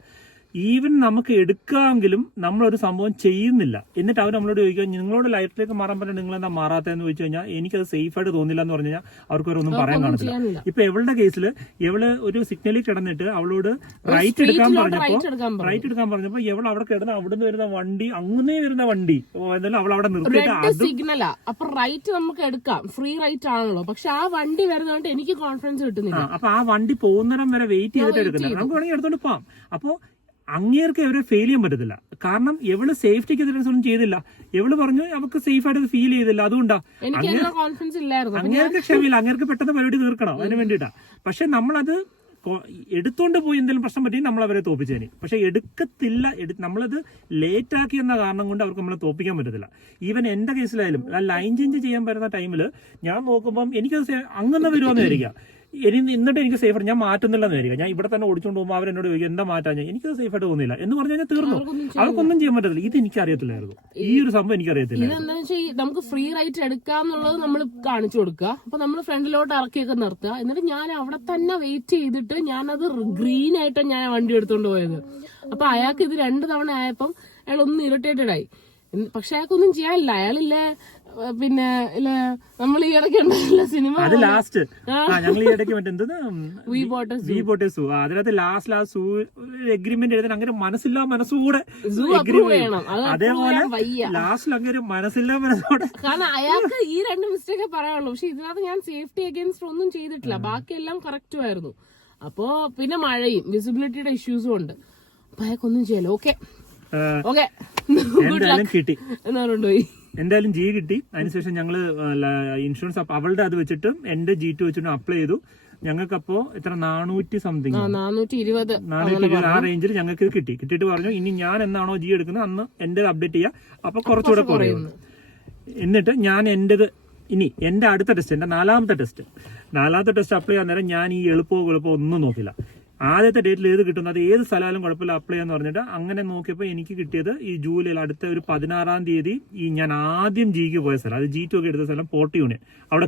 ഈവൻ നമുക്ക് എടുക്കാമെങ്കിലും നമ്മളൊരു സംഭവം ചെയ്യുന്നില്ല. എന്നിട്ട് അവർ നമ്മളോട് ചോദിക്കുക നിങ്ങളോട് ലൈറ്റിലേക്ക് മാറാൻ പറ്റില്ല, നിങ്ങൾ എന്താ മാറാത്തതെന്ന് ചോദിച്ചു കഴിഞ്ഞാൽ എനിക്കത് സേഫ് ആയിട്ട് തോന്നില്ല എന്ന് പറഞ്ഞു കഴിഞ്ഞാൽ അവർക്ക് ഒന്നും പറയാൻ കാണത്തില്ല. ഇപ്പൊ എവളുടെ കേസിൽ ഇവള് ഒരു സിഗ്നലിൽ കിടന്നിട്ട് അവളോട് റൈറ്റ് എടുക്കാൻ പറഞ്ഞപ്പോ ഇവൾ അവിടെ കിടന്ന് അവിടുന്ന് വരുന്ന വണ്ടി അങ്ങനെ വരുന്ന വണ്ടി എന്നാലും അവൾ അവിടെ നിർത്തിയിട്ട് സിഗ്നലാ. അപ്പൊ റൈറ്റ് നമുക്ക് എടുക്കാം, ഫ്രീ റൈറ്റ് ആണല്ലോ. പക്ഷെ ആ വണ്ടി വരുന്നതുകൊണ്ട് എനിക്ക് കോൺഫിഡൻസ് കിട്ടുന്നില്ല. അപ്പൊ ആ വണ്ടി പോകുന്നിടം വരെ വെയിറ്റ് ചെയ്തിട്ട് എടുക്കുന്നത് നമുക്ക് വേണമെങ്കിൽ എടുത്തോണ്ട് പോവാം. അപ്പോ അങ്ങേർക്ക് അവരെ ഫെയിൽ ചെയ്യാൻ പറ്റത്തില്ല. കാരണം എവള് സേഫ്റ്റിക്ക് എതിരെ ഒന്നും ചെയ്തില്ല. എവള് പറഞ്ഞു അവർക്ക് സേഫ് ആയിട്ട് ഫീൽ ചെയ്തില്ല. അതുകൊണ്ടാ അങ്ങേർക്ക് ക്ഷമയില്ല. അങ്ങേർക്ക് പെട്ടെന്ന് പരിപാടി തീർക്കണം, അതിന് വേണ്ടിയിട്ടാ. പക്ഷെ നമ്മളത് എടുത്തോണ്ട് പോയി എന്തെങ്കിലും പ്രശ്നം പറ്റി നമ്മൾ അവരെ തോപ്പിച്ചേനെ. പക്ഷെ എടുക്കത്തില്ല, നമ്മളത് ലേറ്റ് ആക്കി എന്ന കാരണം കൊണ്ട് അവർക്ക് നമ്മളെ തോപ്പിക്കാൻ പറ്റത്തില്ല. ഈവൻ എന്റെ കേസിലായാലും ആ ലൈൻ ചേഞ്ച് ചെയ്യാൻ പറ്റുന്ന ടൈമിൽ ഞാൻ നോക്കുമ്പോൾ എനിക്കത് അങ്ങനെ വരുവാന്ന് വിചാരിക്കാം. എന്നിട്ട് എനിക്ക് സേഫ് ഞാൻ മാറ്റുന്നില്ലെന്ന് വിചാരിക്കാം. ഞാൻ ഇവിടെ തന്നെ ഓടിച്ചുകൊണ്ട് പോകുമ്പോൾ അവരെന്നോട് ചോദിക്കും എന്താ മാറ്റാൻ, എനിക്കത് സേഫ് ആയിട്ട് തോന്നില്ല എന്ന് പറഞ്ഞു കഴിഞ്ഞാൽ തീർന്നു. അവർക്കൊന്നും ചെയ്യാൻ പറ്റത്തില്ല. ഇത് എനിക്ക് അറിയത്തില്ലായിരുന്നു, ഈ ഒരു സംഭവം എനിക്കറിയത്തില്ല. ഇതെന്താ വെച്ചാൽ നമുക്ക് ഫ്രീ റൈറ്റ് എടുക്കാന്നുള്ളത് നമ്മൾ കാണിച്ചു കൊടുക്കുക. അപ്പൊ നമ്മൾ ഫ്രണ്ടിലോട്ട് ഇറക്കിയൊക്കെ നിർത്തുക. എന്നിട്ട് ഞാൻ അവിടെ തന്നെ വെയിറ്റ് ചെയ്തിട്ട് ഞാനത് ഗ്രീൻ ആയിട്ട് ഞാൻ വണ്ടി എടുത്തോണ്ട് പോയത്. അപ്പൊ അയാൾക്ക് ഇത് 2 തവണ ആയപ്പം അയാൾ ഒന്ന് ഇറിറ്റേറ്റഡ് ആയി. പക്ഷെ അയാൾക്കൊന്നും ചെയ്യാനില്ല. അയാളില്ലേ പിന്നെ നമ്മൾ ഈ ഇടയ്ക്ക് ഉണ്ടല്ലോ സിനിമ, അത് ലാസ്റ്റ് ഞങ്ങൾ ഈ ഇടയ്ക്ക് അതിനകത്ത് ലാസ്റ്റ് എഗ്രിമെന്റ് എഴുതാൻ അങ്ങനെ മനസ്സുകൂടെ അതേപോലെ ലാസ്റ്റിൽ അങ്ങനെ മനസ്സോടെ. കാരണം അയാൾക്ക് ഈ 2 മിസ്റ്റേക്കേ പറയാനുള്ളൂ. പക്ഷെ ഇതിനകത്ത് ഞാൻ സേഫ്റ്റി അഗേൻസ്റ്റ് ഒന്നും ചെയ്തിട്ടില്ല, ബാക്കിയെല്ലാം കറക്റ്റും ആയിരുന്നു. അപ്പോ പിന്നെ മഴയും വിസിബിലിറ്റിയുടെ ഇഷ്യൂസും ഉണ്ട്. അപ്പൊ അയാൾക്കൊന്നും ചെയ്യാലോ. ഓക്കെ എന്തായാലും കിട്ടി, എന്നാലുണ്ടോയി എന്തായാലും ജി കിട്ടി. അതിനുശേഷം ഞങ്ങള് ഇൻഷുറൻസ് അവളുടെ അത് വെച്ചിട്ട് എന്റെ G2 വെച്ചിട്ട് അപ്ലൈ ചെയ്തു. ഞങ്ങൾക്കപ്പോ എത്ര 400 സംതിങ് 420 ആ റേഞ്ചിൽ ഞങ്ങൾക്ക് ഇത് കിട്ടിയിട്ട് പറഞ്ഞു ഇനി ഞാൻ എന്നാണോ ജി എടുക്കുന്നത് അന്ന് എന്റെ അപ്ഡേറ്റ് ചെയ്യാം, അപ്പൊ കുറച്ചുകൂടെ കുറയും. എന്നിട്ട് ഞാൻ എന്റേത് ഇനി എന്റെ അടുത്ത ടെസ്റ്റ്, എന്റെ 4ാമത്തെ ടെസ്റ്റ് അപ്ലൈ ചെയ്യാൻ നേരം ഞാൻ ഈ എളുപ്പമോ ഒന്നും നോക്കില്ല. ആദ്യത്തെ ഡേറ്റിൽ ഏത് കിട്ടുന്നു അത് ഏത് സ്ഥലമായാലും കുഴപ്പമില്ല അപ്ലൈ ചെയ്യാന്ന് പറഞ്ഞിട്ട് അങ്ങനെ നോക്കിയപ്പോൾ എനിക്ക് കിട്ടിയത് ഈ ജൂലൈയിൽ അടുത്ത ഒരു 16-ാം തീയതി ഈ ഞാൻ ആദ്യം ജിക്ക് പോയ സ്ഥലം, അത് G2 ഒക്കെ എടുത്ത സ്ഥലം പോർട്ട് യൂണിയൻ, അവിടെ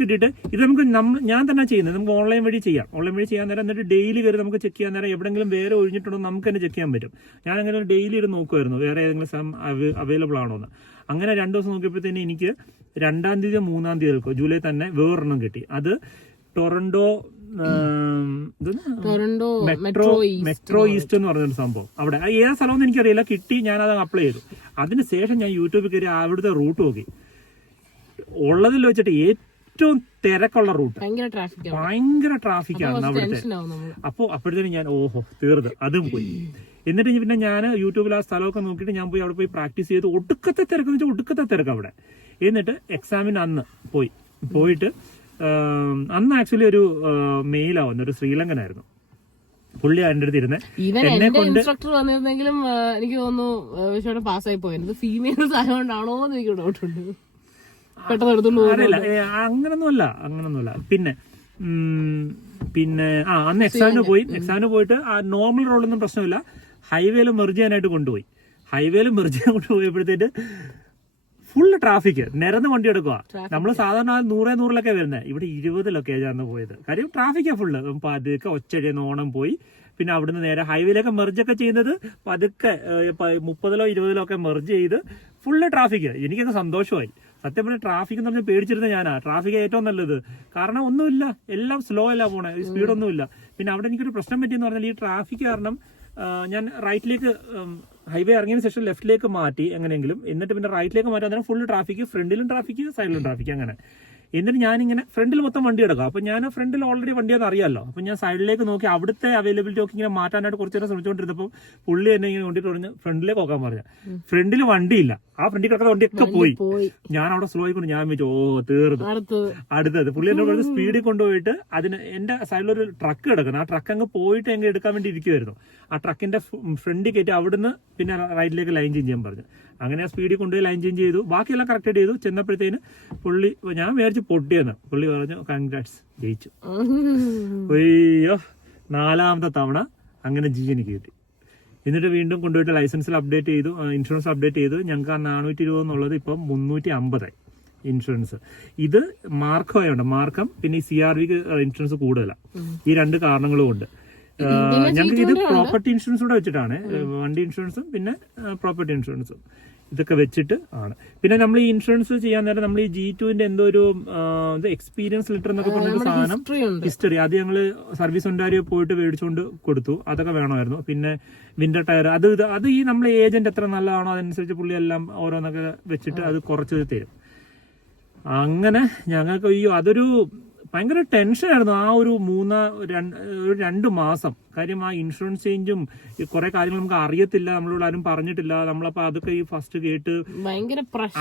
കിട്ടിയിട്ട് ഇത് നമുക്ക് ഞാൻ തന്നെ ചെയ്യുന്നത്, നമുക്ക് ഓൺലൈൻ വഴി ചെയ്യാൻ നേരം എന്നിട്ട് ഡെയിലി കയറി നമുക്ക് ചെക്ക് ചെയ്യാൻ നേരം എവിടെയെങ്കിലും വേറെ ഒഴിഞ്ഞിട്ടുണ്ടോ നമുക്ക് തന്നെ ചെക്ക് ചെയ്യാൻ പറ്റും. ഞാൻ അങ്ങനെ ഡെയിലി ഇത് നോക്കുമായിരുന്നു വേറെ ഏതെങ്കിലും സ്ഥലം അവൈലബിൾ ആണോ എന്ന്. അങ്ങനെ 2 ദിവസം നോക്കിയപ്പോഴത്തേന് എനിക്ക് 2-ാം തീയതി 3-ാം തീയതി ജൂലൈ തന്നെ വേറൊരെണ്ണം കിട്ടി. അത് ടൊറന്റോ മെട്രോ ഈസ്റ്റ് എന്ന് പറഞ്ഞൊരു സംഭവം. അവിടെ ഏത് സ്ഥലമൊന്നും എനിക്കറിയില്ല, കിട്ടി, ഞാനത് അപ്ലൈ ചെയ്തു. അതിനുശേഷം ഞാൻ യൂട്യൂബിൽ കയറി അവിടുത്തെ റൂട്ട് നോക്കി. ഉള്ളതിൽ വെച്ചിട്ട് ഏറ്റവും തിരക്കുള്ള റൂട്ട്, ഭയങ്കര ട്രാഫിക്കാണ് അവിടുത്തെ. അപ്പോഴത്തേനും ഞാൻ തീർന്ന് അതും പോയി. എന്നിട്ട് പിന്നെ ഞാൻ യൂട്യൂബിൽ ആ സ്ഥലമൊക്കെ നോക്കിയിട്ട് ഞാൻ പോയി അവിടെ പോയി പ്രാക്ടീസ് ചെയ്ത് ഒടുക്കത്തെ തിരക്ക് അവിടെ. എന്നിട്ട് എക്സാമിന് അന്ന് പോയിട്ട് അന്ന് ആക്ച്വലി ഒരു മെയിലാവുന്ന ഒരു ശ്രീലങ്കനായിരുന്നു പുള്ളി അതിന്റെ അടുത്ത് ഇരുന്ന് എന്നെ കൊണ്ട്. ഇൻസ്ട്രക്ടർ വന്നിരുന്നെങ്കിലും എനിക്ക് തോന്നുന്നു പാസ്സായി പോയത് ഫീമെയിൽസ് ആയതുകൊണ്ടാണോ എന്ന് എനിക്ക് ഡൗട്ടുണ്ട്. അറിയില്ല, അങ്ങനൊന്നുമല്ല. പിന്നെ അന്ന് എക്സാമിന് പോയിട്ട് ആ നോർമൽ റോഡൊന്നും പ്രശ്നമില്ല, ഹൈവേയിൽ മെർജ് ചെയ്യാനായിട്ട് കൊണ്ടുപോയി. കൊണ്ടുപോയപ്പോഴത്തേക്ക് ഫുള്ള് ട്രാഫിക്, നിരന്ന് വണ്ടി എടുക്കുക. നമ്മൾ സാധാരണ 100-100 വരുന്നത്, ഇവിടെ 20 ആണ് പോയത്. കാര്യം ട്രാഫിക്കാ ഫുള്ള്. പതുക്കെ ഒച്ചടിയെന്ന് ഓണം പോയി. പിന്നെ അവിടുന്ന് നേരെ ഹൈവേയിലൊക്കെ മെർജൊക്കെ ചെയ്യുന്നത് പതുക്കെ 30-20 ഒക്കെ മെർജ് ചെയ്ത് ഫുള്ള് ട്രാഫിക്. എനിക്കൊക്കെ സന്തോഷമായി സത്യം പറഞ്ഞാൽ. ട്രാഫിക് എന്ന് പറഞ്ഞാൽ പേടിച്ചിരുന്ന ഞാനാ. ട്രാഫിക് ഏറ്റവും നല്ലത്, കാരണം ഒന്നുമില്ല, എല്ലാം സ്ലോ അല്ല പോണേ, സ്പീഡൊന്നുമില്ല. പിന്നെ അവിടെ എനിക്കൊരു പ്രശ്നം പറ്റിയെന്ന് പറഞ്ഞാൽ ഈ ട്രാഫിക് കാരണം ഞാൻ റൈറ്റിലേക്ക് ഹൈവേ ഇറങ്ങിയതിന് ശേഷം ലെഫ്റ്റിലേക്ക് മാറ്റി എങ്ങനെയെങ്കിലും, എന്നിട്ട് പിന്നെ റൈറ്റിലേക്ക് മാറ്റി അന്നേരം ഫുൾ ട്രാഫിക്, ഫ്രണ്ടിലും ട്രാഫിക് സൈഡിലും ട്രാഫിക് അങ്ങനെ. എന്നിട്ട് ഞാനിങ്ങനെ ഫ്രണ്ടിൽ മൊത്തം വണ്ടി എടുക്കാം. അപ്പോൾ ഞാൻ ഫ്രണ്ടിൽ ഓൾറെഡി വണ്ടിയാണെന്ന് അറിയാമല്ലോ. അപ്പോൾ ഞാൻ സൈഡിലേക്ക് നോക്കി അവിടുത്തെ അവൈലബിലിറ്റി ഒക്കെ ഇങ്ങനെ മാറ്റാനായിട്ട് കുറച്ച് നേരം ശ്രമിച്ചുകൊണ്ടിരുന്നപ്പോൾ പുള്ളി എന്നെ ഇങ്ങനെ കൊണ്ടിട്ട് പറഞ്ഞ് ഫ്രണ്ടിലേക്ക് നോക്കാൻ പറഞ്ഞു. ഫ്രണ്ടിൽ വണ്ടിയില്ല, ആ ഫ്രണ്ടിൽ കിടക്കുന്ന വണ്ടിയൊക്കെ പോയി. ഞാൻ അവിടെ സ്ലോ ആയിക്കൊണ്ട് ഞാൻ വെച്ചു തീർന്നു. അടുത്തത് പുള്ളി എന്നോട് പറഞ്ഞ് സ്പീഡിൽ കൊണ്ടുപോയിട്ട് അതിന് എന്റെ സൈഡിലൊരു ട്രക്ക് കിടക്കുന്നു, ആ ട്രക്ക് അങ്ങ് പോയിട്ട് അങ്ങ് എടുക്കാൻ വേണ്ടി ഇരിക്കുമായിരുന്നു. ആ ട്രക്കിന്റെ ഫ്രണ്ടിൽ കയറ്റി അവിടുന്ന് പിന്നെ റൈറ്റിലേക്ക് ലൈൻ ചേഞ്ച് ചെയ്യാൻ പറഞ്ഞു. അങ്ങനെ ആ സ്പീഡിൽ കൊണ്ടുപോയി ലൈൻ ചേഞ്ച് ചെയ്തു, ബാക്കിയെല്ലാം കറക്റ്റ് ചെയ്തു. ചെന്നപ്പോഴത്തേന് പുള്ളി, ഞാൻ വിചാരിച്ചു പൊട്ടിയെന്ന്. പുള്ളി പറഞ്ഞു കൺഗ്രാറ്റ്സ്, ജയിച്ചു. അയ്യോ, 4ാമത്തെ തവണ അങ്ങനെ എനിക്ക് കിട്ടി. എന്നിട്ട് വീണ്ടും കൊണ്ടുപോയിട്ട് ലൈസൻസിൽ അപ്ഡേറ്റ് ചെയ്തു, ഇൻഷുറൻസ് അപ്ഡേറ്റ് ചെയ്തു. ഞങ്ങൾക്ക് ആ 420 എന്നുള്ളത് ഇപ്പം 350 ഇൻഷുറൻസ്. ഇത് മാർക്കമായുണ്ട്, മാർക്കം പിന്നെ ഈ CRVക്ക് ഇൻഷുറൻസ് കൂടുതലാണ്. ഈ 2 കാരണങ്ങളും ഉണ്ട്. ഞങ്ങൾക്ക് ഇത് പ്രോപ്പർട്ടി ഇൻഷുറൻസ് കൂടെ വെച്ചിട്ടാണ്, വണ്ടി ഇൻഷുറൻസും പിന്നെ പ്രോപ്പർട്ടി ഇൻഷുറൻസും ഇതൊക്കെ വെച്ചിട്ട് ആണ്. പിന്നെ നമ്മൾ ഈ ഇൻഷുറൻസ് ചെയ്യാൻ നേരം നമ്മൾ ഈ G2ന്റെ എന്തോ ഒരു എക്സ്പീരിയൻസ് ലെറ്റർ എന്നൊക്കെ പറഞ്ഞൊരു സാധനം, ഹിസ്റ്ററി, അത് ഞങ്ങള് സർവീസ് ഒണ്ടാരിയോ പോയിട്ട് മേടിച്ചുകൊണ്ട് കൊടുത്തു. അതൊക്കെ വേണമായിരുന്നു. പിന്നെ വിന്റർ ടയർ, അത് ഈ നമ്മളെ ഏജന്റ് എത്ര നല്ലതാണോ അതനുസരിച്ച് പുള്ളി എല്ലാം ഓരോന്നൊക്കെ വെച്ചിട്ട് അത് കുറച്ച് തരും. അങ്ങനെ ഞങ്ങൾക്ക് അതൊരു ഭയങ്കര ടെൻഷനായിരുന്നു ആ ഒരു 2 മാസം. കാര്യം ആ ഇൻഷുറൻസ് ചേഞ്ചും കുറെ കാര്യങ്ങൾ നമുക്ക് അറിയത്തില്ല, നമ്മളോട് ആരും പറഞ്ഞിട്ടില്ല. നമ്മളപ്പോ അതൊക്കെ ഈ ഫസ്റ്റ് കേട്ട്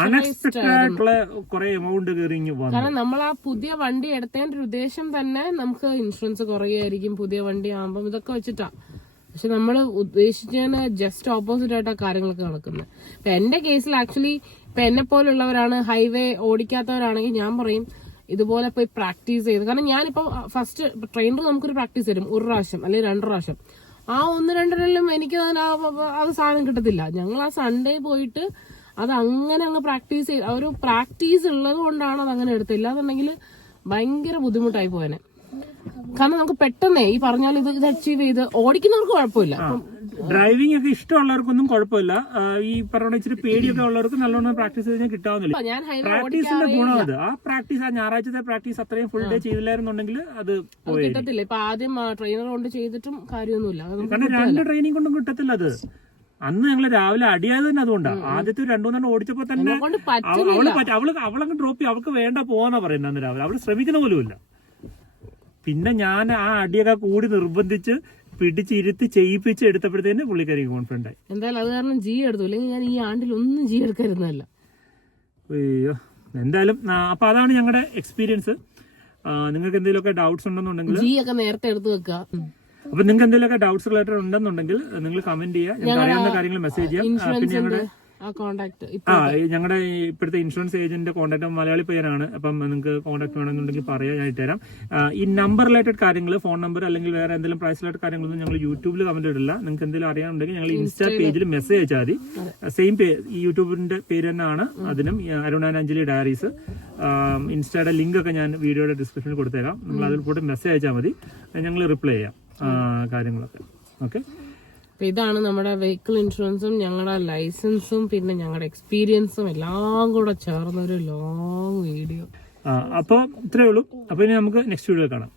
അൺഎക്സ്പെക്ടഡ് ആയിട്ടുള്ള കുറെ എമൗണ്ട് കയറി വന്നു. കാരണം നമ്മൾ ആ പുതിയ വണ്ടി എടുത്തതിന്റെ ഒരു ഉദ്ദേശം തന്നെ നമുക്ക് ഇൻഷുറൻസ് കുറയായിരിക്കും പുതിയ വണ്ടി ആകുമ്പോൾ, ഇതൊക്കെ വെച്ചിട്ടാ. പക്ഷെ നമ്മൾ ഉദ്ദേശിച്ചതിന് ജസ്റ്റ് ഓപ്പോസിറ്റ് ആയിട്ടാ കാര്യങ്ങളൊക്കെ നടക്കുന്നത്. ഇപ്പൊ എന്റെ കേസിൽ ആക്ച്വലി ഇപ്പൊ എന്നെ പോലുള്ളവരാണ് ഹൈവേ ഓടിക്കാത്തവരാണെങ്കിൽ ഞാൻ പറയും ഇതുപോലെ പോയി പ്രാക്ടീസ് ചെയ്ത്. കാരണം ഞാനിപ്പോ ഫസ്റ്റ് ട്രെയിനർ നമുക്കൊരു പ്രാക്ടീസ് തരും 1 പ്രാവശ്യം അല്ലെങ്കിൽ 2 പ്രാവശ്യം. ആ 1-2 എനിക്ക് അത് സാധനം കിട്ടത്തില്ല. ഞങ്ങൾ ആ സൺഡേ പോയിട്ട് അത് അങ്ങനെ അങ്ങ് പ്രാക്ടീസ് ചെയ്ത്, ഒരു പ്രാക്ടീസ് ഉള്ളത് കൊണ്ടാണ് അത് അങ്ങനെ എടുത്തില്ല. അതെന്നുണ്ടെങ്കിൽ ഭയങ്കര ബുദ്ധിമുട്ടായി പോയനെ. കാരണം നമുക്ക് പെട്ടെന്നേ ഈ പറഞ്ഞാൽ ഇത് അച്ചീവ് ചെയ്ത് ഓടിക്കുന്നവർക്ക് കുഴപ്പമില്ല. ഡ്രൈവിംഗ് ഒക്കെ ഇഷ്ടമുള്ളവർക്കൊന്നും കുഴപ്പമില്ല. ഈ പറഞ്ഞ ഇച്ചിരി പേടിയൊക്കെ ഉള്ളവർക്ക് നല്ലോണം പ്രാക്ടീസ് ചെയ്ത് കിട്ടാവുന്നില്ല. പ്രാക്ടീസിന്റെ ഗുണം അത്. ആ പ്രാക്ടീസ്, ആ ഞായറാഴ്ചത്തെ പ്രാക്ടീസ് അത്രയും ഫുൾ ഡേ ചെയ്തില്ലായിരുന്നുണ്ടെങ്കിൽ അത് കിട്ടത്തില്ല. ഇപ്പൊ ആദ്യം ട്രെയിനർ കൊണ്ട് ചെയ്തിട്ടും കാര്യമൊന്നുമില്ല. കാരണം 2 ട്രെയിനിങ് കൊണ്ടും കിട്ടത്തില്ല അത്. അന്ന് ഞങ്ങള് രാവിലെ അടിയായത് തന്നെ അതുകൊണ്ടാണ്. ആദ്യത്തെ 2-3 ഓടിച്ചപ്പോ തന്നെ അവളങ്ങ് ഡ്രോപ്പ് ചെയ്യും, അവൾക്ക് വേണ്ട പോവാന്നാ പറയുന്നത്. അന്ന് രാവിലെ അവള് ശ്രമിക്കുന്ന പോലുമില്ല. പിന്നെ ഞാൻ ആ അടിയൊക്കെ കൂടി നിർബന്ധിച്ച് പിടിച്ചിരുത്തി ചെയ്യിപ്പിച്ച് എടുത്തപ്പോഴത്തേന് പുള്ളിക്കാരി കോൺഫിഡന്റ് ആയി. എന്തായാലും അത് കാരണം എടുത്തു, അല്ലെങ്കിൽ ഞാൻ ഈ ആണ്ടിൽ ഒന്നും എടുക്കായിരുന്നല്ല. അയ്യോ, എന്തായാലും അപ്പൊ അതാണ് ഞങ്ങളുടെ എക്സ്പീരിയൻസ്. നിങ്ങൾക്ക് എന്തെങ്കിലുമൊക്കെ ഡൗട്ട്സ് ഉണ്ടെന്നുണ്ടെങ്കിൽ ഒക്കെ നേരത്തെ എടുത്തു വെക്കുക. അപ്പൊ നിങ്ങൾക്ക് എന്തെങ്കിലുമൊക്കെ ഡൗട്ട്സ് റിലേറ്റഡ് ഉണ്ടെന്നുണ്ടെങ്കിൽ നിങ്ങൾ കമന്റ് ചെയ്യുക, ഞങ്ങൾക്ക് അറിയാവുന്ന കാര്യങ്ങൾ മെസ്സേജ് ചെയ്യാം. പിന്നെ ഞങ്ങളുടെ ഞങ്ങളുടെ ഇപ്പോഴത്തെ ഇൻഷുറൻസ് ഏജന്റിന്റെ കോൺടാക്ട് മലയാളി പയ്യനാണ്. അപ്പം നിങ്ങൾക്ക് കോൺടാക്ട് വേണമെന്നുണ്ടെങ്കിൽ പറയാം, ഞാൻ ഇട്ടുതരാം. ഈ നമ്പർ റിലേറ്റഡ് കാര്യങ്ങൾ, ഫോൺ നമ്പർ അല്ലെങ്കിൽ വേറെ എന്തെങ്കിലും പ്രൈസ് റിലേറ്റഡ് കാര്യങ്ങളൊന്നും ഞങ്ങൾ യൂട്യൂബിൽ കമന്റ് ഇടില്ല. നിങ്ങൾക്ക് എന്തെങ്കിലും അറിയാനുണ്ടെങ്കിൽ ഞങ്ങൾ ഇൻസ്റ്റാ പേജിൽ മെസ്സേജ് അയച്ചാൽ മതി. സെയിം ഈ യൂട്യൂബിന്റെ പേര് തന്നെയാണ് അതിനും, അരുൺ ആൻഡ് അഞ്ജലി ഡയറീസ്. ഇൻസ്റ്റയുടെ ലിങ്ക് ഒക്കെ ഞാൻ വീഡിയോയുടെ ഡിസ്ക്രിപ്ഷനിൽ കൊടുത്തേരാം. നിങ്ങൾ അതിൽ പോയിട്ട് മെസ്സേജ് അയച്ചാൽ മതി, ഞങ്ങൾ റിപ്ലൈ ചെയ്യാം കാര്യങ്ങളൊക്കെ. ഓക്കെ, ഇതാണ് നമ്മുടെ വെഹിക്കിൾ ഇൻഷുറൻസും ഞങ്ങളുടെ ലൈസൻസും പിന്നെ ഞങ്ങളുടെ എക്സ്പീരിയൻസും എല്ലാം കൂടെ ചേർന്നൊരു ലോങ് വീഡിയോ. അപ്പോൾ ഇത്രയേ ഉള്ളൂ. അപ്പോൾ ഇനി നമുക്ക് നെക്സ്റ്റ് വീഡിയോ കാണാം.